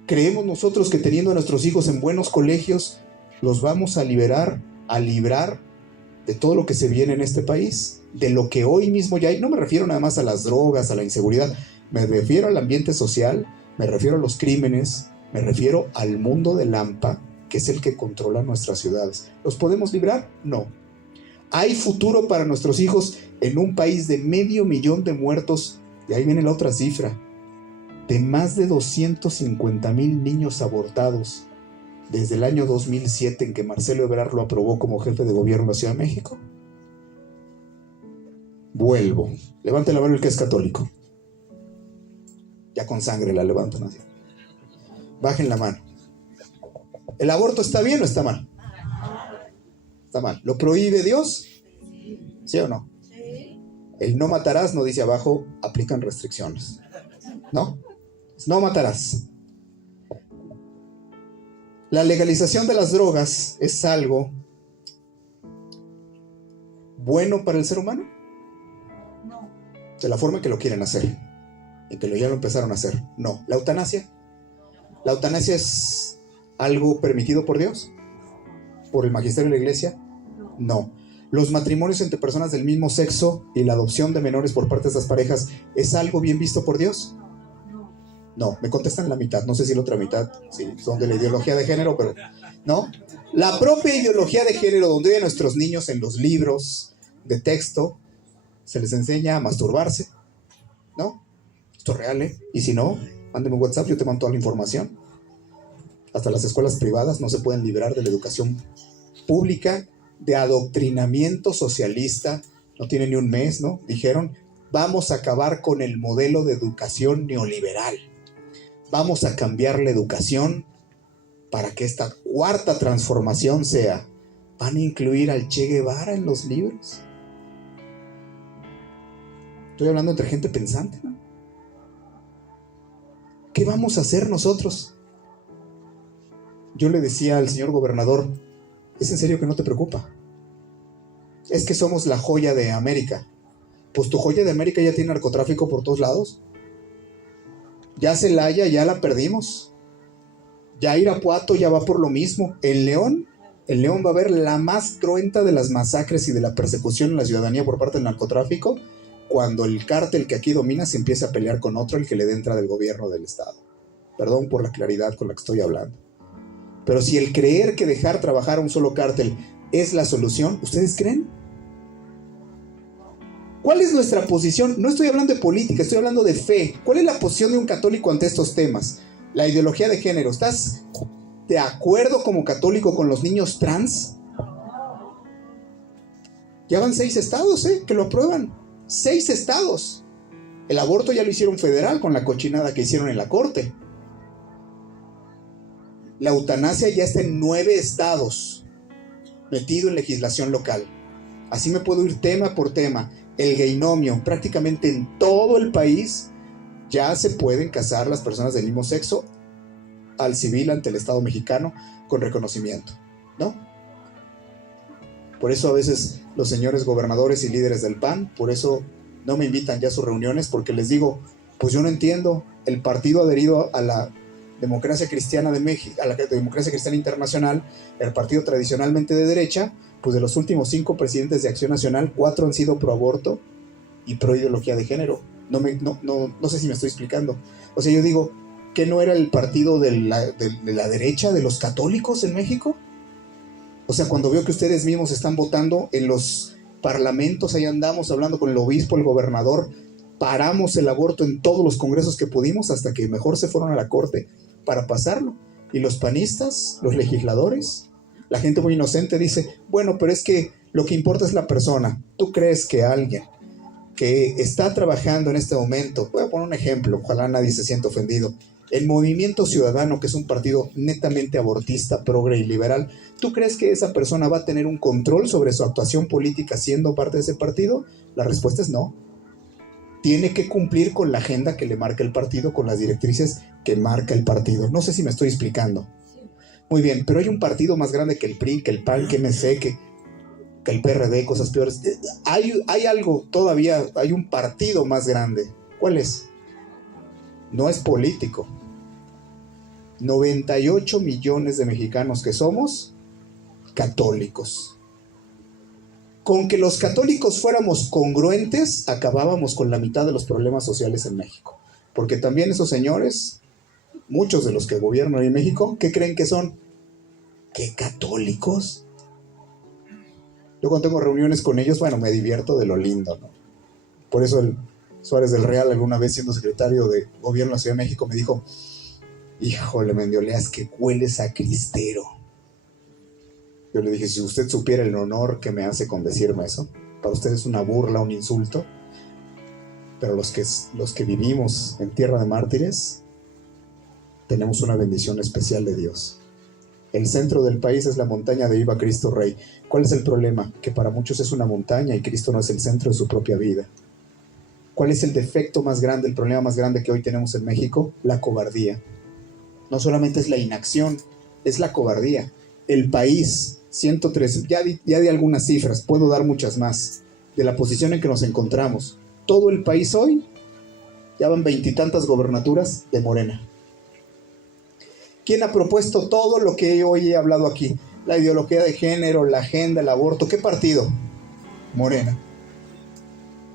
¿Creemos nosotros que teniendo a nuestros hijos en buenos colegios los vamos a librar de todo lo que se viene en este país? De lo que hoy mismo ya hay. No me refiero nada más a las drogas, a la inseguridad. Me refiero al ambiente social, me refiero a los crímenes, me refiero al mundo del AMPA, que es el que controla nuestras ciudades. ¿Los podemos librar? No. ¿Hay futuro para nuestros hijos en un país de 500,000 de muertos? Y ahí viene la otra cifra, de más de 250,000 niños abortados desde el año 2007, en que Marcelo Ebrard lo aprobó como jefe de gobierno de la Ciudad de México. Vuelvo. Levante la mano el que es católico. Ya con sangre la levantan así. Bajen la mano. ¿El aborto está bien o está mal? Está mal. ¿Lo prohíbe Dios? ¿Sí o no? El no matarás no dice abajo, aplican restricciones. ¿No? No matarás. La legalización de las drogas es algo bueno para el ser humano. No. De la forma que lo quieren hacer y que ya lo empezaron a hacer. No. ¿La eutanasia? ¿La eutanasia es algo permitido por Dios? ¿Por el magisterio de la iglesia? No. ¿Los matrimonios entre personas del mismo sexo y la adopción de menores por parte de esas parejas es algo bien visto por Dios? No, me contestan la mitad, no sé si la otra mitad sí, son de la ideología de género, pero no. La propia ideología de género, donde a nuestros niños en los libros de texto se les enseña a masturbarse, ¿no? Esto es real, ¿eh? Y si no, mándeme un WhatsApp, yo te mando toda la información. Hasta las escuelas privadas no se pueden librar de la educación pública, de adoctrinamiento socialista. No tiene ni un mes, ¿no? Dijeron, vamos a acabar con el modelo de educación neoliberal. Vamos a cambiar la educación para que esta cuarta transformación sea, van a incluir al Che Guevara en los libros. Estoy hablando entre gente pensante, ¿no? ¿Qué vamos a hacer nosotros? Yo le decía al señor gobernador, ¿es en serio que no te preocupa? Es que somos la joya de América. Pues tu joya de América ya tiene narcotráfico por todos lados. Ya Celaya ya la perdimos. Ya Irapuato ya va por lo mismo. El León va a ver la más cruenta de las masacres y de la persecución en la ciudadanía por parte del narcotráfico, cuando el cártel que aquí domina se empieza a pelear con otro, el que le dé entrada del gobierno del estado. Perdón por la claridad con la que estoy hablando. Pero si el creer que dejar trabajar a un solo cártel es la solución, ¿ustedes creen? ¿Cuál es nuestra posición? No estoy hablando de política, estoy hablando de fe. ¿Cuál es la posición de un católico ante estos temas? La ideología de género. ¿Estás de acuerdo como católico con los niños trans? Ya van 6 estados, que lo aprueban. 6 estados. El aborto ya lo hicieron federal con la cochinada que hicieron en la corte. La eutanasia ya está en 9 estados, metido en legislación local. Así me puedo ir tema por tema. El gaynomio, prácticamente en todo el país ya se pueden casar las personas del mismo sexo al civil ante el Estado mexicano con reconocimiento, ¿no? Por eso a veces los señores gobernadores y líderes del PAN, por eso no me invitan ya a sus reuniones, porque les digo, pues yo no entiendo, el partido adherido a la democracia cristiana de México, a la democracia cristiana internacional, el partido tradicionalmente de derecha, pues de los últimos 5 presidentes de Acción Nacional, 4 han sido pro aborto y pro ideología de género. No sé si me estoy explicando. O sea, yo digo, ¿qué no era el partido de la derecha, de los católicos en México? O sea, cuando veo que ustedes mismos están votando en los parlamentos, ahí andamos hablando con el obispo, el gobernador, paramos el aborto en todos los congresos que pudimos hasta que mejor se fueron a la corte para pasarlo. Y los panistas, los legisladores, la gente muy inocente dice, bueno, pero es que lo que importa es la persona. ¿Tú crees que alguien que está trabajando en este momento, voy a poner un ejemplo, ojalá nadie se sienta ofendido, el Movimiento Ciudadano, que es un partido netamente abortista, progre y liberal, ¿tú crees que esa persona va a tener un control sobre su actuación política siendo parte de ese partido? La respuesta es no. Tiene que cumplir con la agenda que le marca el partido, con las directrices que marca el partido. No sé si me estoy explicando. Muy bien, pero hay un partido más grande que el PRI, que el PAN, que MC, que el PRD, cosas peores. Hay algo todavía, hay un partido más grande. ¿Cuál es? No es político. 98 millones de mexicanos que somos católicos. Con que los católicos fuéramos congruentes, acabábamos con la mitad de los problemas sociales en México. Porque también esos señores, muchos de los que gobiernan en México, ¿qué creen que son? ¿Qué católicos? Yo cuando tengo reuniones con ellos, bueno, me divierto de lo lindo, ¿no? Por eso el Suárez del Real, alguna vez siendo secretario de gobierno de la Ciudad de México, me dijo: híjole, Mendioleas, que hueles a cristero. Yo le dije: si usted supiera el honor que me hace con decirme eso, para usted es una burla, un insulto, pero los que vivimos en tierra de mártires, tenemos una bendición especial de Dios. El centro del país es la montaña de Viva Cristo Rey. ¿Cuál es el problema? Que para muchos es una montaña y Cristo no es el centro de su propia vida. ¿Cuál es el defecto más grande, el problema más grande que hoy tenemos en México? La cobardía. No solamente es la inacción, es la cobardía. El país, 103, ya di algunas cifras, puedo dar muchas más, de la posición en que nos encontramos. Todo el país hoy, ya van 20 y tantas gobernaturas de Morena. ¿Quién ha propuesto todo lo que hoy he hablado aquí? La ideología de género, la agenda, el aborto. ¿Qué partido? Morena.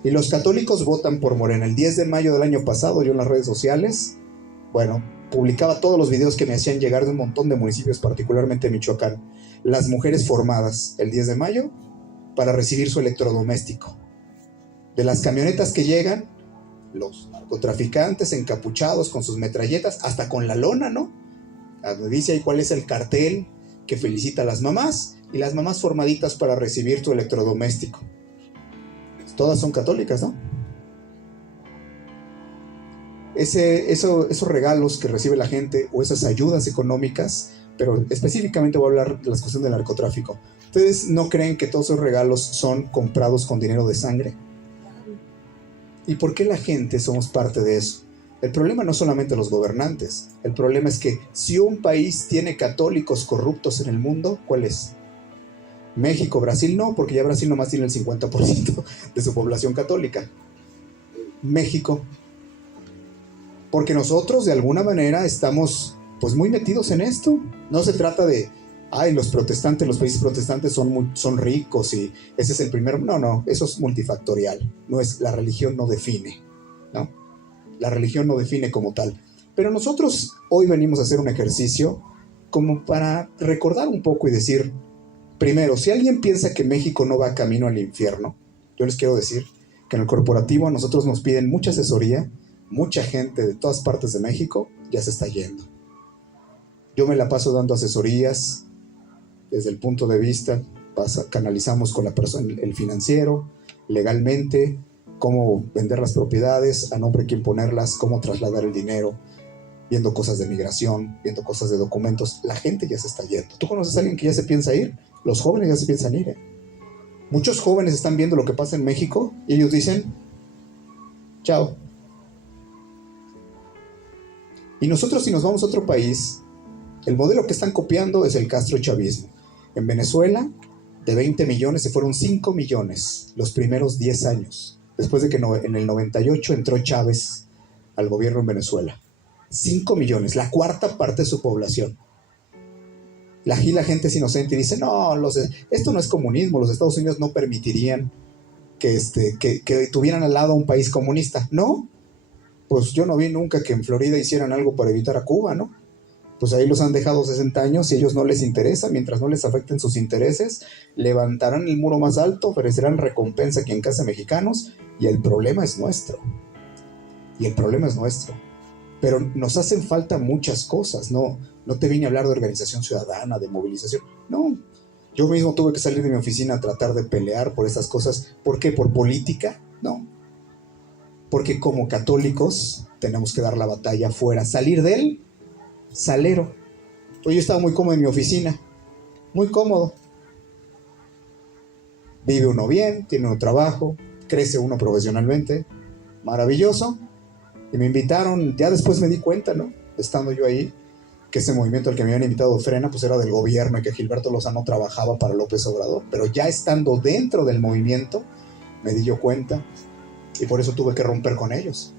Y los católicos votan por Morena. El 10 de mayo del año pasado, yo en las redes sociales, bueno, publicaba todos los videos que me hacían llegar de un montón de municipios, particularmente Michoacán. Las mujeres formadas el 10 de mayo para recibir su electrodoméstico. De las camionetas que llegan, los narcotraficantes encapuchados con sus metralletas, hasta con la lona, ¿no? Dice ahí cuál es el cartel que felicita a las mamás, y las mamás formaditas para recibir tu electrodoméstico. Todas son católicas, ¿no? Esos regalos que recibe la gente, o esas ayudas económicas, pero específicamente voy a hablar de las cuestiones del narcotráfico. ¿Ustedes no creen que todos esos regalos son comprados con dinero de sangre? ¿Y por qué la gente somos parte de eso? El problema no es solamente los gobernantes. El problema es que si un país tiene católicos corruptos en el mundo, ¿cuál es? México. Brasil no, porque ya Brasil nomás tiene el 50% de su población católica. México. Porque nosotros de alguna manera estamos pues muy metidos en esto. No se trata de, los protestantes, los países protestantes son ricos y ese es el primero. No, eso es multifactorial. La religión no define, ¿no? La religión no define como tal. Pero nosotros hoy venimos a hacer un ejercicio como para recordar un poco y decir, primero, si alguien piensa que México no va camino al infierno, yo les quiero decir que en el corporativo a nosotros nos piden mucha asesoría, mucha gente de todas partes de México ya se está yendo. Yo me la paso dando asesorías desde el punto de vista, canalizamos con la persona, el financiero, legalmente, cómo vender las propiedades, a nombre de quién ponerlas, cómo trasladar el dinero, viendo cosas de migración, viendo cosas de documentos. La gente ya se está yendo. ¿Tú conoces a alguien que ya se piensa ir? Los jóvenes ya se piensan ir. Muchos jóvenes están viendo lo que pasa en México y ellos dicen, chao. Y nosotros, si nos vamos a otro país, el modelo que están copiando es el castrochavismo. En Venezuela, de 20 millones se fueron 5 millones los primeros 10 años. Después de que en el 98 entró Chávez al gobierno en Venezuela. 5 millones, la cuarta parte de su población. La gente es inocente y dice, no, esto no es comunismo, los Estados Unidos no permitirían que tuvieran al lado un país comunista. No, pues yo no vi nunca que en Florida hicieran algo para evitar a Cuba, ¿no? Pues ahí los han dejado 60 años y a ellos no les interesa, mientras no les afecten sus intereses, levantarán el muro más alto, ofrecerán recompensa a quien case mexicanos, y el problema es nuestro. Pero nos hacen falta muchas cosas, no te vine a hablar de organización ciudadana, de movilización, no. Yo mismo tuve que salir de mi oficina a tratar de pelear por estas cosas. ¿Por qué? ¿Por política? No. Porque como católicos tenemos que dar la batalla afuera, salir del salero. Pues yo estaba muy cómodo en mi oficina, muy cómodo. Vive uno bien, tiene uno trabajo, crece uno profesionalmente, maravilloso. Y me invitaron, ya después me di cuenta, ¿no? Estando yo ahí, que ese movimiento al que me habían invitado Frena, pues era del gobierno y que Gilberto Lozano trabajaba para López Obrador. Pero ya estando dentro del movimiento, me di yo cuenta y por eso tuve que romper con ellos.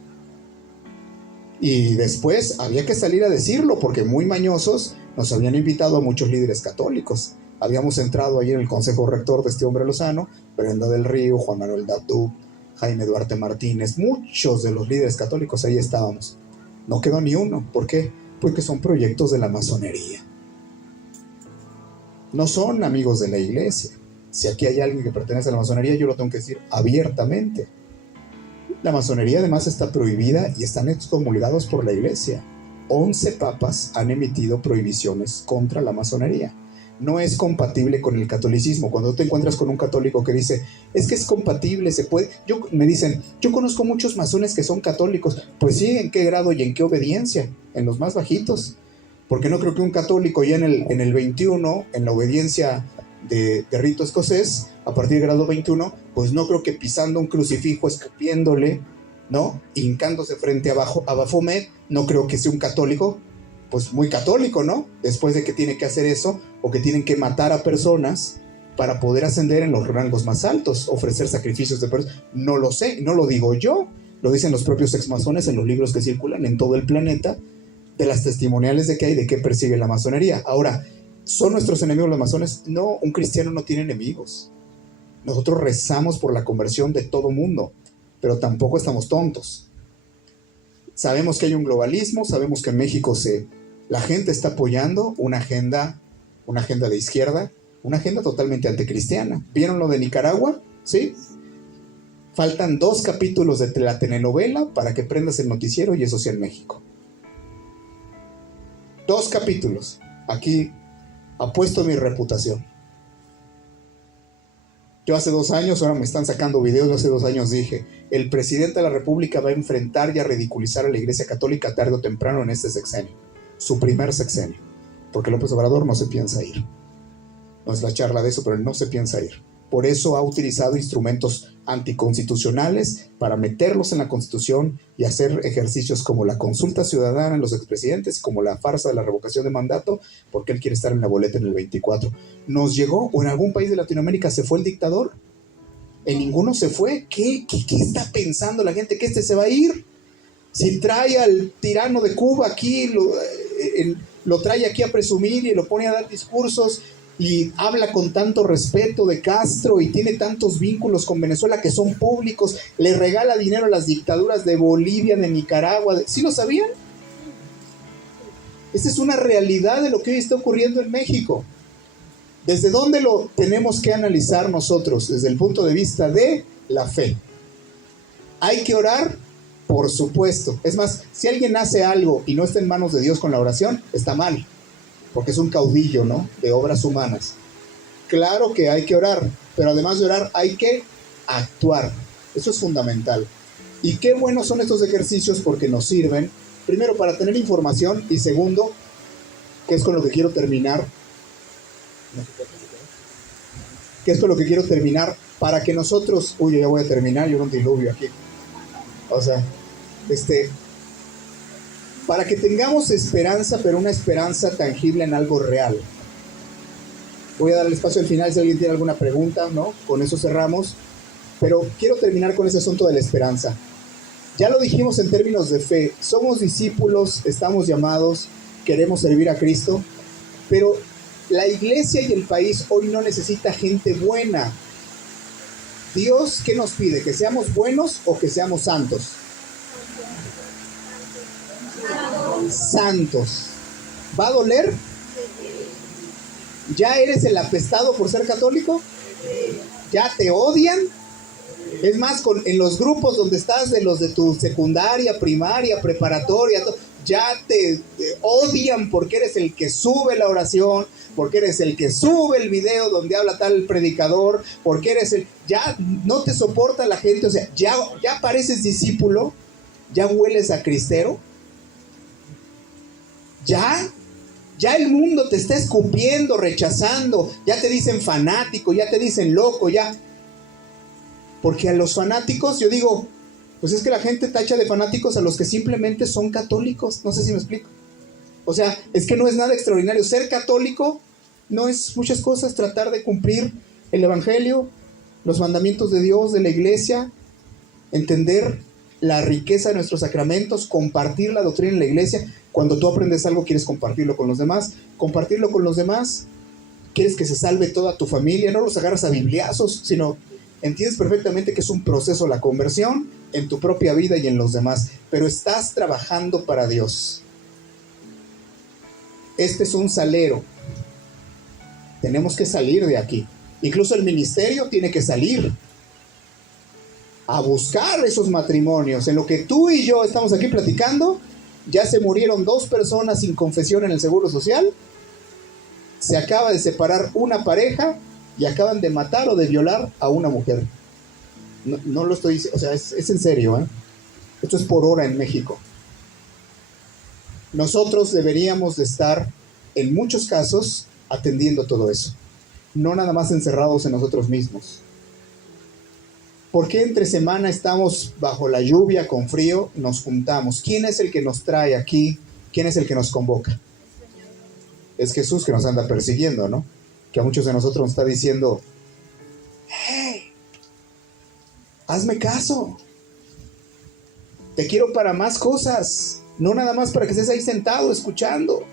Y después había que salir a decirlo, porque muy mañosos nos habían invitado a muchos líderes católicos. Habíamos entrado ahí en el consejo rector de este hombre Lozano, Brenda del Río, Juan Manuel Datú, Jaime Duarte Martínez, muchos de los líderes católicos ahí estábamos. No quedó ni uno. ¿Por qué? Porque son proyectos de la masonería. No son amigos de la iglesia. Si aquí hay alguien que pertenece a la masonería, yo lo tengo que decir abiertamente. La masonería además está prohibida y están excomulgados por la iglesia. 11 papas han emitido prohibiciones contra la masonería. No es compatible con el catolicismo. Cuando te encuentras con un católico que dice, es que es compatible, se puede. Me dicen, yo conozco muchos masones que son católicos. Pues sí, ¿en qué grado y en qué obediencia? En los más bajitos. Porque no creo que un católico ya en el 21, en la obediencia de rito escocés, a partir del grado 21, pues no creo que pisando un crucifijo, escupiéndole, ¿no? Hincándose frente a Baphomet, no creo que sea un católico, pues muy católico, ¿no? Después de que tiene que hacer eso, o que tienen que matar a personas para poder ascender en los rangos más altos, ofrecer sacrificios de personas. No lo sé, no lo digo yo, lo dicen los propios exmasones en los libros que circulan en todo el planeta, de las testimoniales de que hay, de qué persigue la masonería. Ahora, ¿son nuestros enemigos los masones? No, un cristiano no tiene enemigos. Nosotros rezamos por la conversión de todo mundo, pero tampoco estamos tontos. Sabemos que hay un globalismo, sabemos que en México la gente está apoyando una agenda de izquierda, una agenda totalmente anticristiana. ¿Vieron lo de Nicaragua? ¿Sí? Faltan 2 capítulos de la telenovela para que prendas el noticiero y eso sea en México. 2 capítulos. Aquí apuesto mi reputación. Yo hace 2 años, ahora me están sacando videos, yo hace 2 años dije, el presidente de la República va a enfrentar y a ridiculizar a la Iglesia Católica tarde o temprano en este sexenio, su primer sexenio, porque López Obrador no se piensa ir. No es la charla de eso, pero él no se piensa ir. Por eso ha utilizado instrumentos anticonstitucionales para meterlos en la Constitución y hacer ejercicios como la consulta ciudadana en los expresidentes, como la farsa de la revocación de mandato, porque él quiere estar en la boleta en el 24. ¿Nos llegó o en algún país de Latinoamérica se fue el dictador? En ninguno se fue. ¿Qué está pensando la gente? ¿Que este se va a ir? Si trae al tirano de Cuba aquí, lo trae aquí a presumir y lo pone a dar discursos y habla con tanto respeto de Castro y tiene tantos vínculos con Venezuela que son públicos, le regala dinero a las dictaduras de Bolivia, de Nicaragua, ¿sí lo sabían? Esta es una realidad de lo que hoy está ocurriendo en México. ¿Desde dónde lo tenemos que analizar nosotros? Desde el punto de vista de la fe. ¿Hay que orar? Por supuesto. Es más, si alguien hace algo y no está en manos de Dios con la oración, está mal, porque es un caudillo, ¿no?, de obras humanas. Claro que hay que orar, pero además de orar hay que actuar. Eso es fundamental. Y qué buenos son estos ejercicios porque nos sirven, primero, para tener información y segundo, que es con lo que quiero terminar, para que nosotros, yo ya voy a terminar, yo no diluvio aquí. O sea, para que tengamos esperanza, pero una esperanza tangible en algo real. Voy a dar el espacio al final si alguien tiene alguna pregunta, ¿no? Con eso cerramos. Pero quiero terminar con ese asunto de la esperanza. Ya lo dijimos en términos de fe. Somos discípulos, estamos llamados, queremos servir a Cristo. Pero la iglesia y el país hoy no necesita gente buena. Dios, ¿qué nos pide? ¿Que seamos buenos o que seamos santos? Santos. ¿Va a doler? ¿Ya eres el apestado por ser católico? ¿Ya te odian? Es más, en los grupos donde estás, de los de tu secundaria, primaria, preparatoria, ya te odian porque eres el que sube la oración, porque eres el que sube el video donde habla tal predicador, porque eres ya no te soporta la gente, o sea, ya pareces discípulo, ya hueles a cristero, ya el mundo te está escupiendo, rechazando, ya te dicen fanático, ya te dicen loco, ya. Porque a los fanáticos, yo digo, pues es que la gente tacha de fanáticos a los que simplemente son católicos, no sé si me explico. O sea, es que no es nada extraordinario. Ser católico no es muchas cosas, tratar de cumplir el evangelio, los mandamientos de Dios, de la iglesia, entender la riqueza de nuestros sacramentos, compartir la doctrina en la iglesia. Cuando tú aprendes algo, quieres compartirlo con los demás. Compartirlo con los demás, quieres que se salve toda tu familia. No los agarras a bibliazos, sino entiendes perfectamente que es un proceso la conversión en tu propia vida y en los demás. Pero estás trabajando para Dios. Este es un salero. Tenemos que salir de aquí. Incluso el ministerio tiene que salir a buscar esos matrimonios. En lo que tú y yo estamos aquí platicando, ya se murieron 2 personas sin confesión en el Seguro Social, se acaba de separar una pareja y acaban de matar o de violar a una mujer. No lo estoy diciendo, o sea, es en serio, ¿eh? Esto es por hora en México. Nosotros deberíamos de estar, en muchos casos, atendiendo todo eso. No nada más encerrados en nosotros mismos. ¿Por qué entre semana estamos bajo la lluvia, con frío, nos juntamos? ¿Quién es el que nos trae aquí? ¿Quién es el que nos convoca? Es Jesús que nos anda persiguiendo, ¿no? Que a muchos de nosotros nos está diciendo, ¡hey! Hazme caso. Te quiero para más cosas. No nada más para que estés ahí sentado escuchando.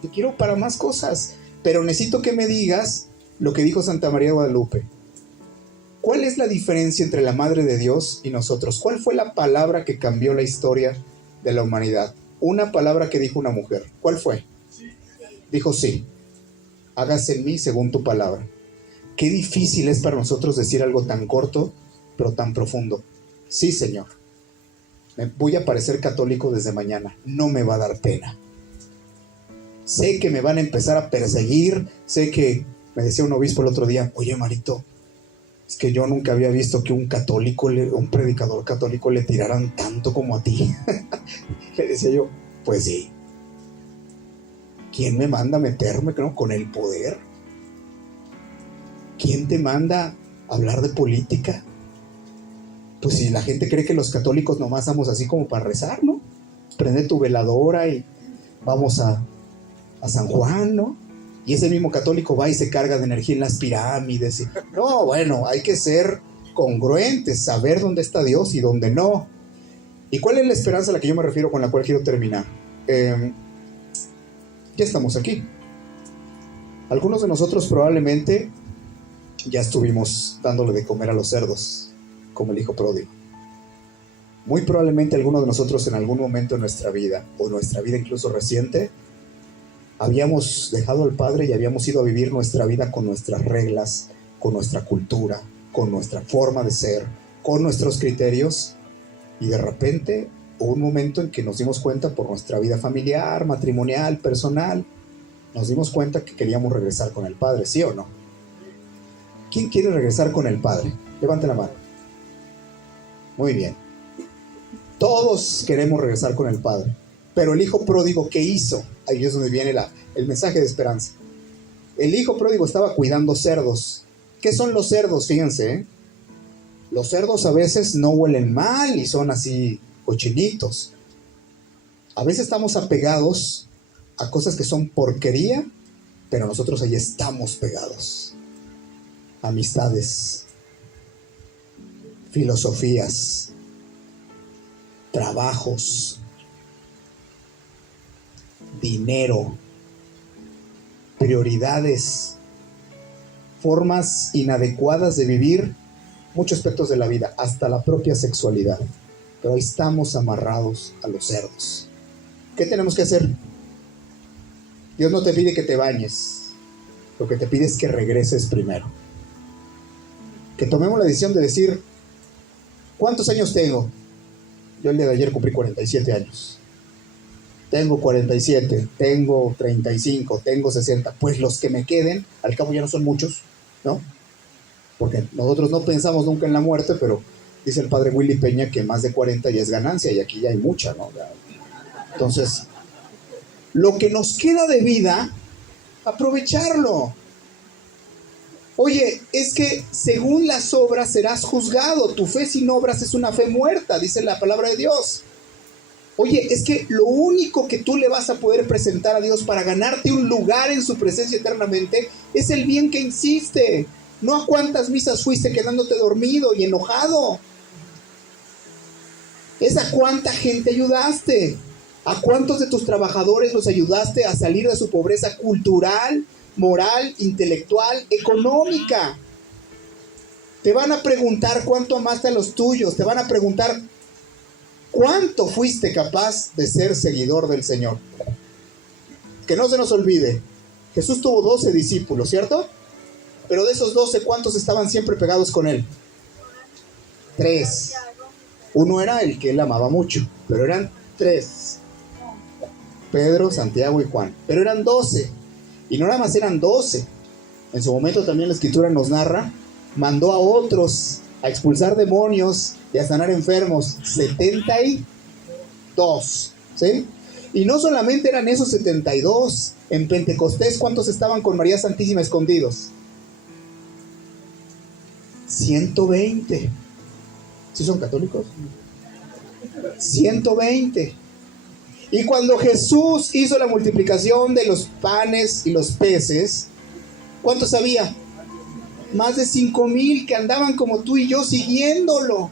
Te quiero para más cosas. Pero necesito que me digas lo que dijo Santa María de Guadalupe. ¿Cuál es la diferencia entre la Madre de Dios y nosotros? ¿Cuál fue la palabra que cambió la historia de la humanidad? Una palabra que dijo una mujer. ¿Cuál fue? Dijo sí. Hágase en mí según tu palabra. Qué difícil es para nosotros decir algo tan corto, pero tan profundo. Sí, Señor. Me voy a parecer católico desde mañana. No me va a dar pena. Sé que me van a empezar a perseguir. Sé que, me decía un obispo el otro día, oye, Marito, es que yo nunca había visto que un predicador católico le tiraran tanto como a ti. Le decía yo, pues sí. ¿Quién me manda a meterme, ¿no?, con el poder? ¿Quién te manda a hablar de política? Pues si la gente cree que los católicos nomás estamos así como para rezar, ¿no? Prende tu veladora y vamos a San Juan, ¿no? Y ese mismo católico va y se carga de energía en las pirámides. No, bueno, hay que ser congruentes, saber dónde está Dios y dónde no. ¿Y cuál es la esperanza a la que yo me refiero, con la cual quiero terminar? Ya estamos aquí. Algunos de nosotros probablemente ya estuvimos dándole de comer a los cerdos, como el hijo pródigo. Muy probablemente algunos de nosotros en algún momento de nuestra vida, o nuestra vida incluso reciente, habíamos dejado al Padre y habíamos ido a vivir nuestra vida con nuestras reglas, con nuestra cultura, con nuestra forma de ser, con nuestros criterios, y de repente hubo un momento en que nos dimos cuenta, por nuestra vida familiar, matrimonial, personal, nos dimos cuenta que queríamos regresar con el Padre, ¿sí o no? ¿Quién quiere regresar con el Padre? Levante la mano. Muy bien. Todos queremos regresar con el Padre. Pero el hijo pródigo, ¿qué hizo? Ahí es donde viene el mensaje de esperanza. El hijo pródigo estaba cuidando cerdos. ¿Qué son los cerdos? Fíjense, ¿eh? Los cerdos a veces no huelen mal y son así cochinitos. A veces estamos apegados a cosas que son porquería, pero nosotros ahí estamos pegados. Amistades, filosofías, trabajos, dinero, prioridades, formas inadecuadas de vivir muchos aspectos de la vida, hasta la propia sexualidad. Pero ahí estamos amarrados a los cerdos. ¿Qué tenemos que hacer? Dios no te pide que te bañes, lo que te pide es que regreses primero. Que tomemos la decisión de decir, ¿cuántos años tengo? Yo el día de ayer cumplí 47 años. tengo 47, tengo 35, tengo 60, pues los que me queden, al cabo ya no son muchos, ¿no? Porque nosotros no pensamos nunca en la muerte, pero dice el padre Willy Peña que más de 40 ya es ganancia y aquí ya hay mucha, ¿no? Entonces, lo que nos queda de vida, aprovecharlo. Oye, es que según las obras serás juzgado. Tu fe sin obras es una fe muerta, dice la palabra de Dios. Oye, es que lo único que tú le vas a poder presentar a Dios para ganarte un lugar en su presencia eternamente es el bien que hiciste. No a cuántas misas fuiste quedándote dormido y enojado. Es a cuánta gente ayudaste. A cuántos de tus trabajadores los ayudaste a salir de su pobreza cultural, moral, intelectual, económica. Te van a preguntar cuánto amaste a los tuyos. Te van a preguntar cuánto fuiste capaz de ser seguidor del Señor. Que no se nos olvide, Jesús tuvo 12 discípulos, ¿cierto? Pero de esos 12, ¿cuántos estaban siempre pegados con él? 3. Uno era el que él amaba mucho, pero eran 3. Pedro, Santiago y Juan. Pero eran 12. Y no nada más eran 12. En su momento también la Escritura nos narra, mandó a otros a expulsar demonios y a sanar enfermos. 72. ¿Sí? Y no solamente eran esos 72. En Pentecostés, ¿cuántos estaban con María Santísima escondidos? 120. ¿Sí son católicos? 120. Y cuando Jesús hizo la multiplicación de los panes y los peces, ¿cuántos había? Más de 5,000 que andaban como tú y yo siguiéndolo.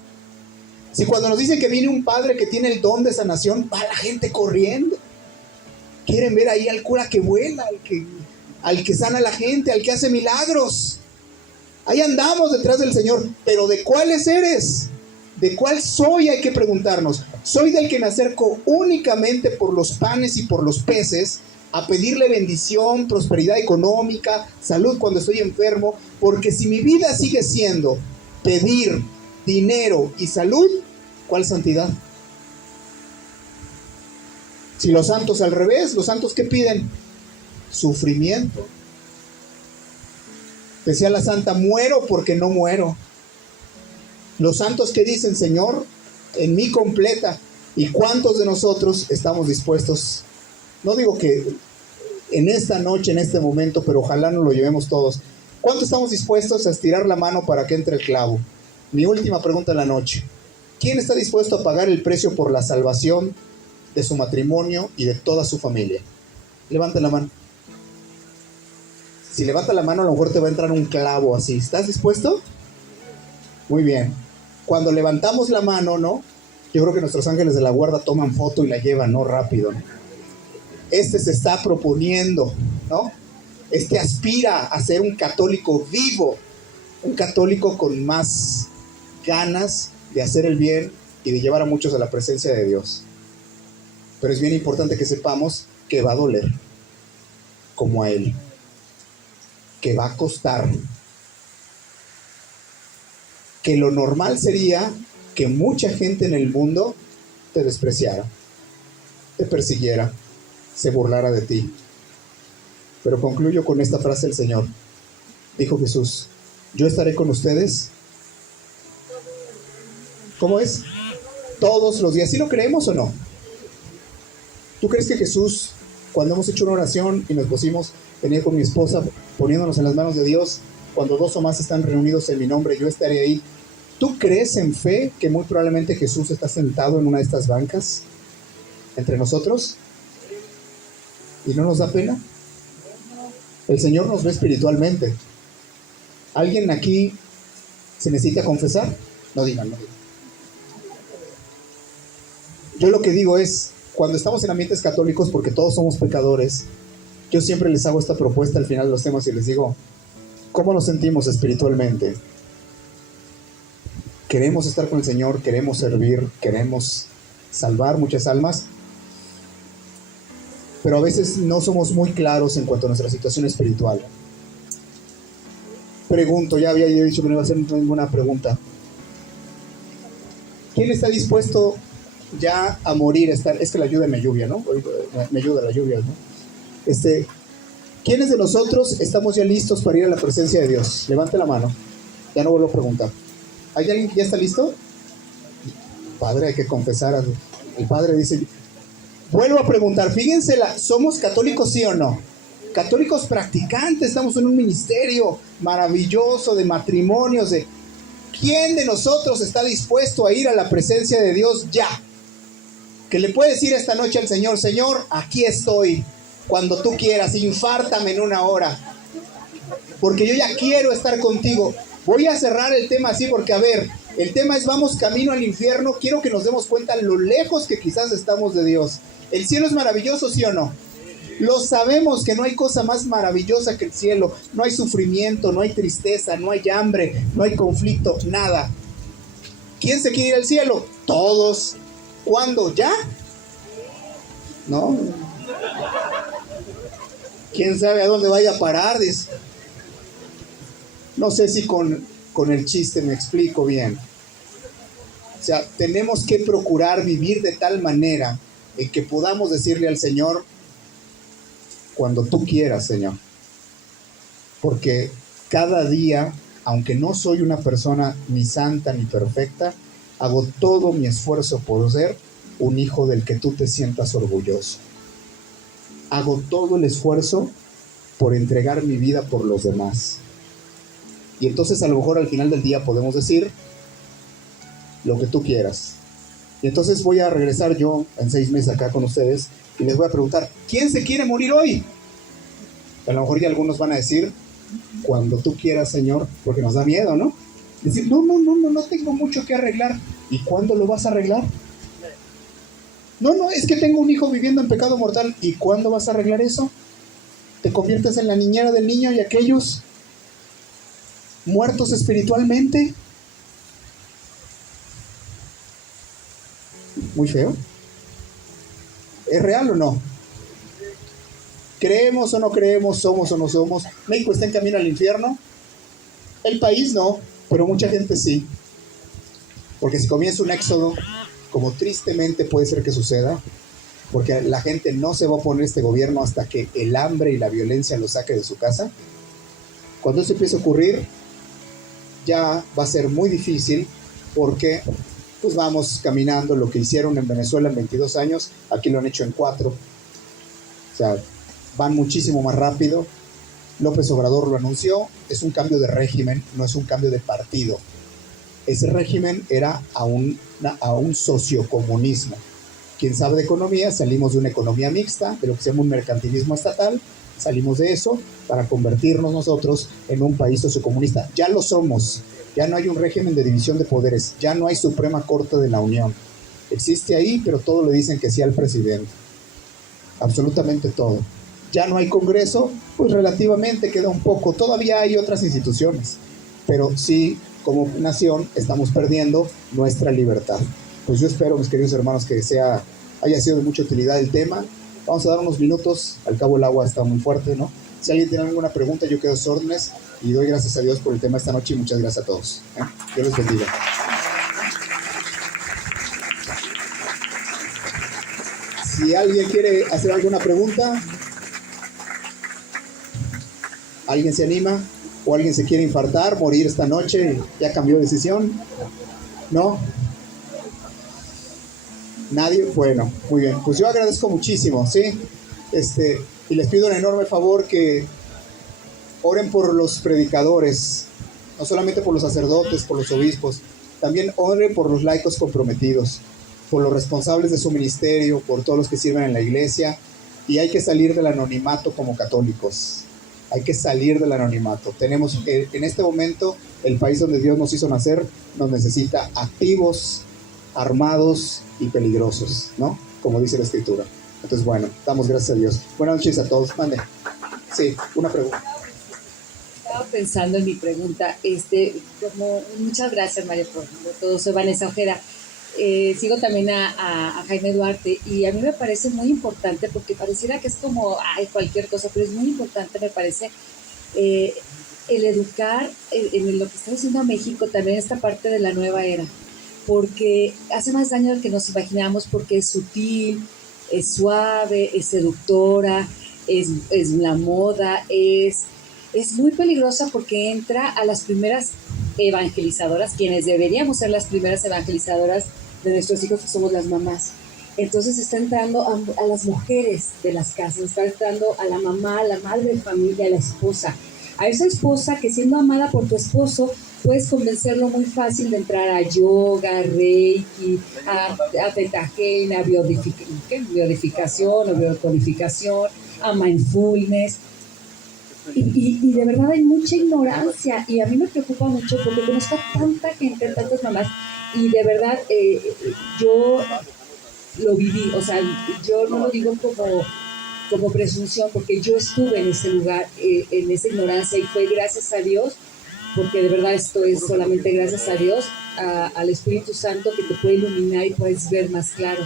Si cuando nos dicen que viene un padre que tiene el don de sanación, va la gente corriendo. Quieren ver ahí al cura que vuela, al que sana a la gente, al que hace milagros. Ahí andamos detrás del Señor. Pero ¿de cuáles eres? ¿De cuál soy? Hay que preguntarnos. ¿Soy del que me acerco únicamente por los panes y por los peces a pedirle bendición, prosperidad económica, salud cuando estoy enfermo? Porque si mi vida sigue siendo pedir dinero y salud, ¿cuál santidad? Si los santos al revés, los santos ¿qué piden? Sufrimiento. Decía la santa, muero porque no muero. Los santos que dicen, Señor, en mí completa. ¿Y cuántos de nosotros estamos dispuestos? No digo que en esta noche, en este momento, pero ojalá nos lo llevemos todos. ¿Cuántos estamos dispuestos a estirar la mano para que entre el clavo? Mi última pregunta de la noche. ¿Quién está dispuesto a pagar el precio por la salvación de su matrimonio y de toda su familia? Levanta la mano. Si levanta la mano, a lo mejor te va a entrar un clavo así. ¿Estás dispuesto? Muy bien. Cuando levantamos la mano, ¿no? Yo creo que nuestros ángeles de la guarda toman foto y la llevan, ¿no? Rápido, ¿no? Este se está proponiendo, ¿no? Este aspira a ser un católico vivo, un católico con más ganas de hacer el bien y de llevar a muchos a la presencia de Dios. Pero es bien importante que sepamos que va a doler, como a él, que va a costar, que lo normal sería que mucha gente en el mundo te despreciara, te persiguiera, se burlara de ti. Pero concluyo con esta frase del Señor. Dijo Jesús, yo estaré con ustedes. ¿Cómo es? Todos los días. ¿Sí lo creemos o no? ¿Tú crees que Jesús, cuando hemos hecho una oración y nos pusimos, venía con mi esposa poniéndonos en las manos de Dios, cuando 2 o más están reunidos en mi nombre, yo estaré ahí? ¿Tú crees en fe que muy probablemente Jesús está sentado en una de estas bancas entre nosotros? ¿Y no nos da pena? El Señor nos ve espiritualmente. ¿Alguien aquí se necesita confesar? No digan, no digan. Yo lo que digo es, cuando estamos en ambientes católicos, porque todos somos pecadores, yo siempre les hago esta propuesta al final de los temas y les digo, ¿cómo nos sentimos espiritualmente? Queremos estar con el Señor, queremos servir, queremos salvar muchas almas, pero a veces no somos muy claros en cuanto a nuestra situación espiritual. Pregunto, ya había dicho que no iba a hacer ninguna pregunta. ¿Quién está dispuesto ya a morir, es que la lluvia me lluvia, ¿no? Me ayuda la lluvia, ¿no? ¿Quiénes de nosotros estamos ya listos para ir a la presencia de Dios? Levante la mano. Ya no vuelvo a preguntar. ¿Hay alguien que ya está listo? Padre, hay que confesar. El padre dice, vuelvo a preguntar, fíjense, ¿somos católicos sí o no? Católicos practicantes, estamos en un ministerio maravilloso de matrimonios, de... ¿Quién de nosotros está dispuesto a ir a la presencia de Dios ya? Que le puede decir esta noche al Señor, Señor, aquí estoy, cuando tú quieras, infártame en una hora, porque yo ya quiero estar contigo. Voy a cerrar el tema así porque, a ver, el tema es vamos camino al infierno. Quiero que nos demos cuenta lo lejos que quizás estamos de Dios. ¿El cielo es maravilloso, sí o no? Lo sabemos que no hay cosa más maravillosa que el cielo. No hay sufrimiento, no hay tristeza, no hay hambre, no hay conflicto, nada. ¿Quién se quiere ir al cielo? Todos. ¿Cuándo? ¿Ya? ¿No? ¿Quién sabe a dónde vaya a parar? Dice. No sé si con el chiste me explico bien. O sea, tenemos que procurar vivir de tal manera en que podamos decirle al Señor, cuando tú quieras, Señor. Porque cada día, aunque no soy una persona ni santa ni perfecta, hago todo mi esfuerzo por ser un hijo del que tú te sientas orgulloso. Hago todo el esfuerzo por entregar mi vida por los demás. Y entonces a lo mejor al final del día podemos decir lo que tú quieras. Y entonces voy a regresar yo en 6 meses acá con ustedes y les voy a preguntar, ¿quién se quiere morir hoy? A lo mejor ya algunos van a decir, cuando tú quieras, Señor, porque nos da miedo, ¿no? Decir, no tengo mucho que arreglar. ¿Y cuándo lo vas a arreglar? No, es que tengo un hijo viviendo en pecado mortal. ¿Y cuándo vas a arreglar eso? ¿Te conviertes en la niñera del niño y aquellos muertos espiritualmente? Muy feo. ¿Es real o no? ¿Creemos o no creemos? ¿Somos o no somos? ¿México está en camino al infierno? El país no, pero mucha gente sí. Porque si comienza un éxodo, como tristemente puede ser que suceda, porque la gente no se va a oponer a este gobierno hasta que el hambre y la violencia lo saque de su casa. Cuando eso empiece a ocurrir, ya va a ser muy difícil, porque pues vamos caminando lo que hicieron en Venezuela en 22 años, aquí lo han hecho en 4. O sea, van muchísimo más rápido. López Obrador lo anunció, es un cambio de régimen, no es un cambio de partido. Ese régimen era a un sociocomunismo. Quien sabe de economía, salimos de una economía mixta, de lo que se llama un mercantilismo estatal, salimos de eso para convertirnos nosotros en un país sociocomunista. Ya lo somos, ya no hay un régimen de división de poderes, ya no hay Suprema Corte de la Unión. Existe ahí, pero todo le dicen que sí al presidente. Absolutamente todo. Ya no hay Congreso, pues relativamente queda un poco. Todavía hay otras instituciones, pero sí, como nación, estamos perdiendo nuestra libertad. Pues yo espero, mis queridos hermanos, que haya sido de mucha utilidad el tema. Vamos a dar unos minutos, al cabo el agua está muy fuerte, ¿no? Si alguien tiene alguna pregunta, yo quedo a sus órdenes y doy gracias a Dios por el tema esta noche y muchas gracias a todos. Dios les bendiga. Si alguien quiere hacer alguna pregunta, ¿alguien se anima? ¿O alguien se quiere infartar, morir esta noche y ya cambió de decisión? ¿No? ¿Nadie? Bueno, muy bien. Pues yo agradezco muchísimo, ¿sí? Y les pido un enorme favor que oren por los predicadores, no solamente por los sacerdotes, por los obispos, también oren por los laicos comprometidos, por los responsables de su ministerio, por todos los que sirven en la iglesia, y hay que salir del anonimato como católicos. Hay que salir del anonimato. Tenemos en este momento el país donde Dios nos hizo nacer, nos necesita activos, armados y peligrosos, ¿no? Como dice la Escritura. Entonces, bueno, damos gracias a Dios. Buenas noches a todos. Mande. Sí, una pregunta. Estaba pensando en mi pregunta. Muchas gracias, María, por todo. Soy Vanessa Ojeda. Sigo también a Jaime Duarte, y a mí me parece muy importante, porque pareciera que es como cualquier cosa, pero es muy importante, me parece, el educar en lo que está haciendo México, también esta parte de la nueva era. porque hace más daño del que nos imaginamos, porque es sutil, es suave, es seductora, es la moda, es muy peligrosa porque entra a las primeras evangelizadoras, quienes deberíamos ser las primeras evangelizadoras de nuestros hijos, que somos las mamás. Entonces está entrando a las mujeres de las casas, está entrando a la mamá, a la madre de familia, a la esposa. A esa esposa que, siendo amada por tu esposo, puedes convencerlo muy fácil de entrar a yoga, reiki, a Theta Healing, a biodificación o biocodificación, a mindfulness. Y de verdad hay mucha ignorancia, y a mí me preocupa mucho porque conozco tanta gente, tantas mamás, y de verdad yo lo viví, o sea, yo no lo digo como presunción, porque yo estuve en ese lugar, en esa ignorancia, y fue gracias a Dios, porque de verdad esto es solamente gracias a Dios, al Espíritu Santo, que te puede iluminar y puedes ver más claro,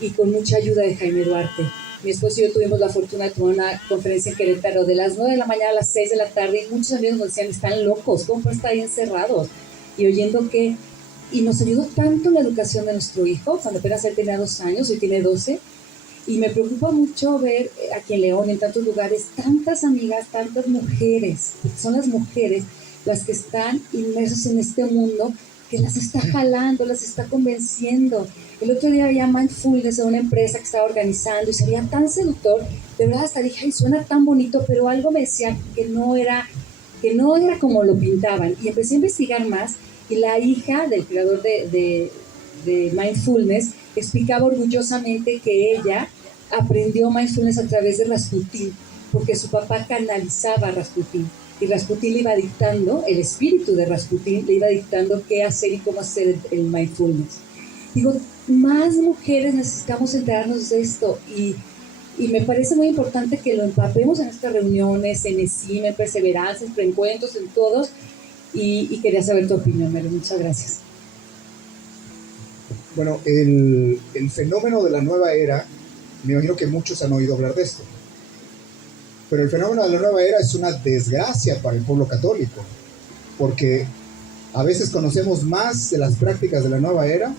y con mucha ayuda de Jaime Duarte. Mi esposo y yo tuvimos la fortuna de tomar una conferencia en Querétaro de las 9 de la mañana a las 6 de la tarde, y muchos amigos nos decían, están locos, ¿cómo pueden estar ahí encerrados? Y oyendo que, y nos ayudó tanto la educación de nuestro hijo, cuando apenas él tenía 2 años, hoy tiene 12, y me preocupa mucho ver aquí en León, en tantos lugares, tantas amigas, tantas mujeres, son las mujeres las que están inmersas en este mundo, que las está jalando, las está convenciendo. El otro día había mindfulness de una empresa que estaba organizando y se veía tan seductor, de verdad hasta dije, ay, suena tan bonito, pero algo me decía que no era como lo pintaban. Y empecé a investigar más, y la hija del creador de mindfulness explicaba orgullosamente que ella aprendió mindfulness a través de Rasputín, porque su papá canalizaba a Rasputín, y Rasputín le iba dictando, el espíritu de Rasputín le iba dictando qué hacer y cómo hacer el mindfulness. Digo, más mujeres necesitamos enterarnos de esto, y me parece muy importante que lo empapemos en estas reuniones, en ESIM, en Perseverancia, en Preencuentros, en todos, y quería saber tu opinión, Mary. Muchas gracias. Bueno, el fenómeno de la nueva era, me imagino que muchos han oído hablar de esto, pero el fenómeno de la nueva era es una desgracia para el pueblo católico, porque a veces conocemos más de las prácticas de la nueva era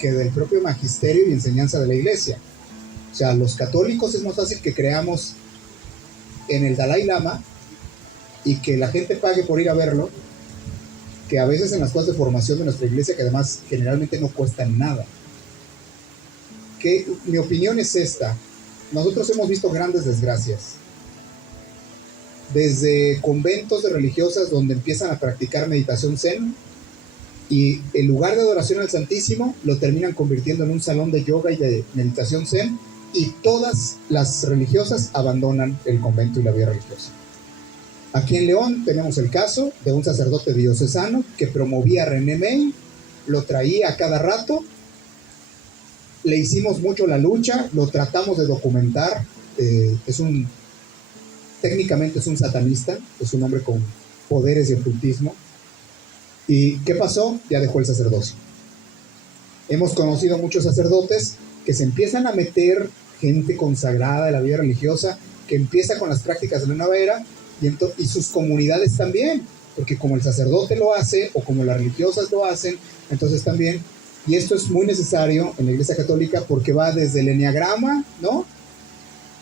que del propio magisterio y enseñanza de la iglesia. O sea, los católicos es más fácil que creamos en el Dalai Lama y que la gente pague por ir a verlo, que a veces en las cosas de formación de nuestra iglesia, que además generalmente no cuestan nada. Mi opinión es esta: nosotros hemos visto grandes desgracias, desde conventos de religiosas donde empiezan a practicar meditación zen, y el lugar de adoración al Santísimo lo terminan convirtiendo en un salón de yoga y de meditación zen, y todas las religiosas abandonan el convento y la vida religiosa. Aquí en León tenemos el caso de un sacerdote diocesano que promovía a René May, lo traía a cada rato, le hicimos mucho la lucha, lo tratamos de documentar, técnicamente es un satanista, es un hombre con poderes de ocultismo. ¿Y qué pasó? Ya dejó el sacerdocio. Hemos conocido muchos sacerdotes que se empiezan a meter, gente consagrada de la vida religiosa, que empieza con las prácticas de la nueva era, y sus comunidades también, porque como el sacerdote lo hace, o como las religiosas lo hacen, entonces también, y esto es muy necesario en la Iglesia Católica, porque va desde el enneagrama, ¿no?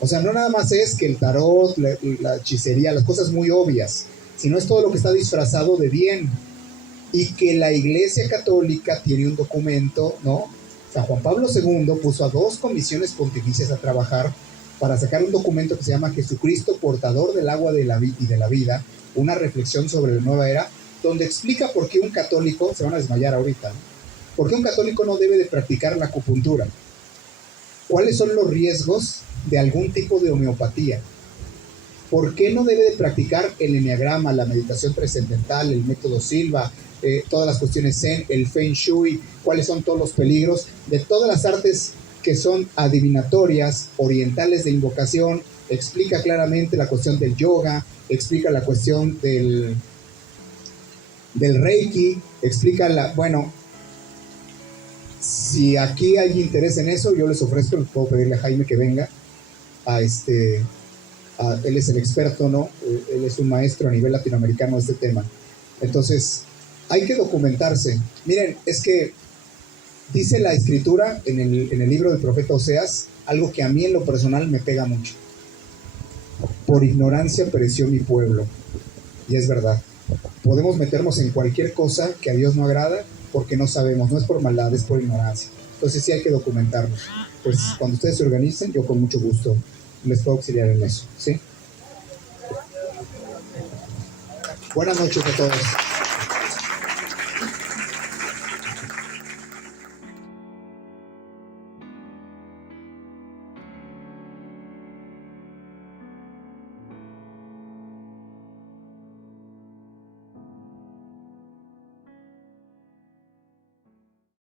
O sea, no nada más es que el tarot, la hechicería, las cosas muy obvias, sino es todo lo que está disfrazado de bien, y que la Iglesia Católica tiene un documento, ¿no? San Juan Pablo II puso a 2 comisiones pontificias a trabajar para sacar un documento que se llama Jesucristo, portador del agua y de la vida, una reflexión sobre la nueva era, donde explica por qué un católico, se van a desmayar ahorita, ¿no? ¿Por qué un católico no debe de practicar la acupuntura? ¿Cuáles son los riesgos de algún tipo de homeopatía? ¿Por qué no debe de practicar el enneagrama, la meditación trascendental, el método Silva, todas las cuestiones zen, el feng shui? ¿Cuáles son todos los peligros de todas las artes que son adivinatorias, orientales de invocación? Explica claramente la cuestión del yoga, explica la cuestión del reiki, explica bueno, si aquí hay interés en eso, yo les ofrezco, les puedo pedirle a Jaime que venga él es el experto, ¿no? Él es un maestro a nivel latinoamericano de este tema. Entonces, hay que documentarse. Miren, es que Dice la escritura en el libro del profeta Oseas, algo que a mí en lo personal me pega mucho. Por ignorancia pereció mi pueblo. Y es verdad. Podemos meternos en cualquier cosa que a Dios no agrada porque no sabemos, no es por maldad, es por ignorancia. Entonces sí hay que documentarnos. Pues cuando ustedes se organicen, yo con mucho gusto les puedo auxiliar en eso, ¿sí? Buenas noches a todos.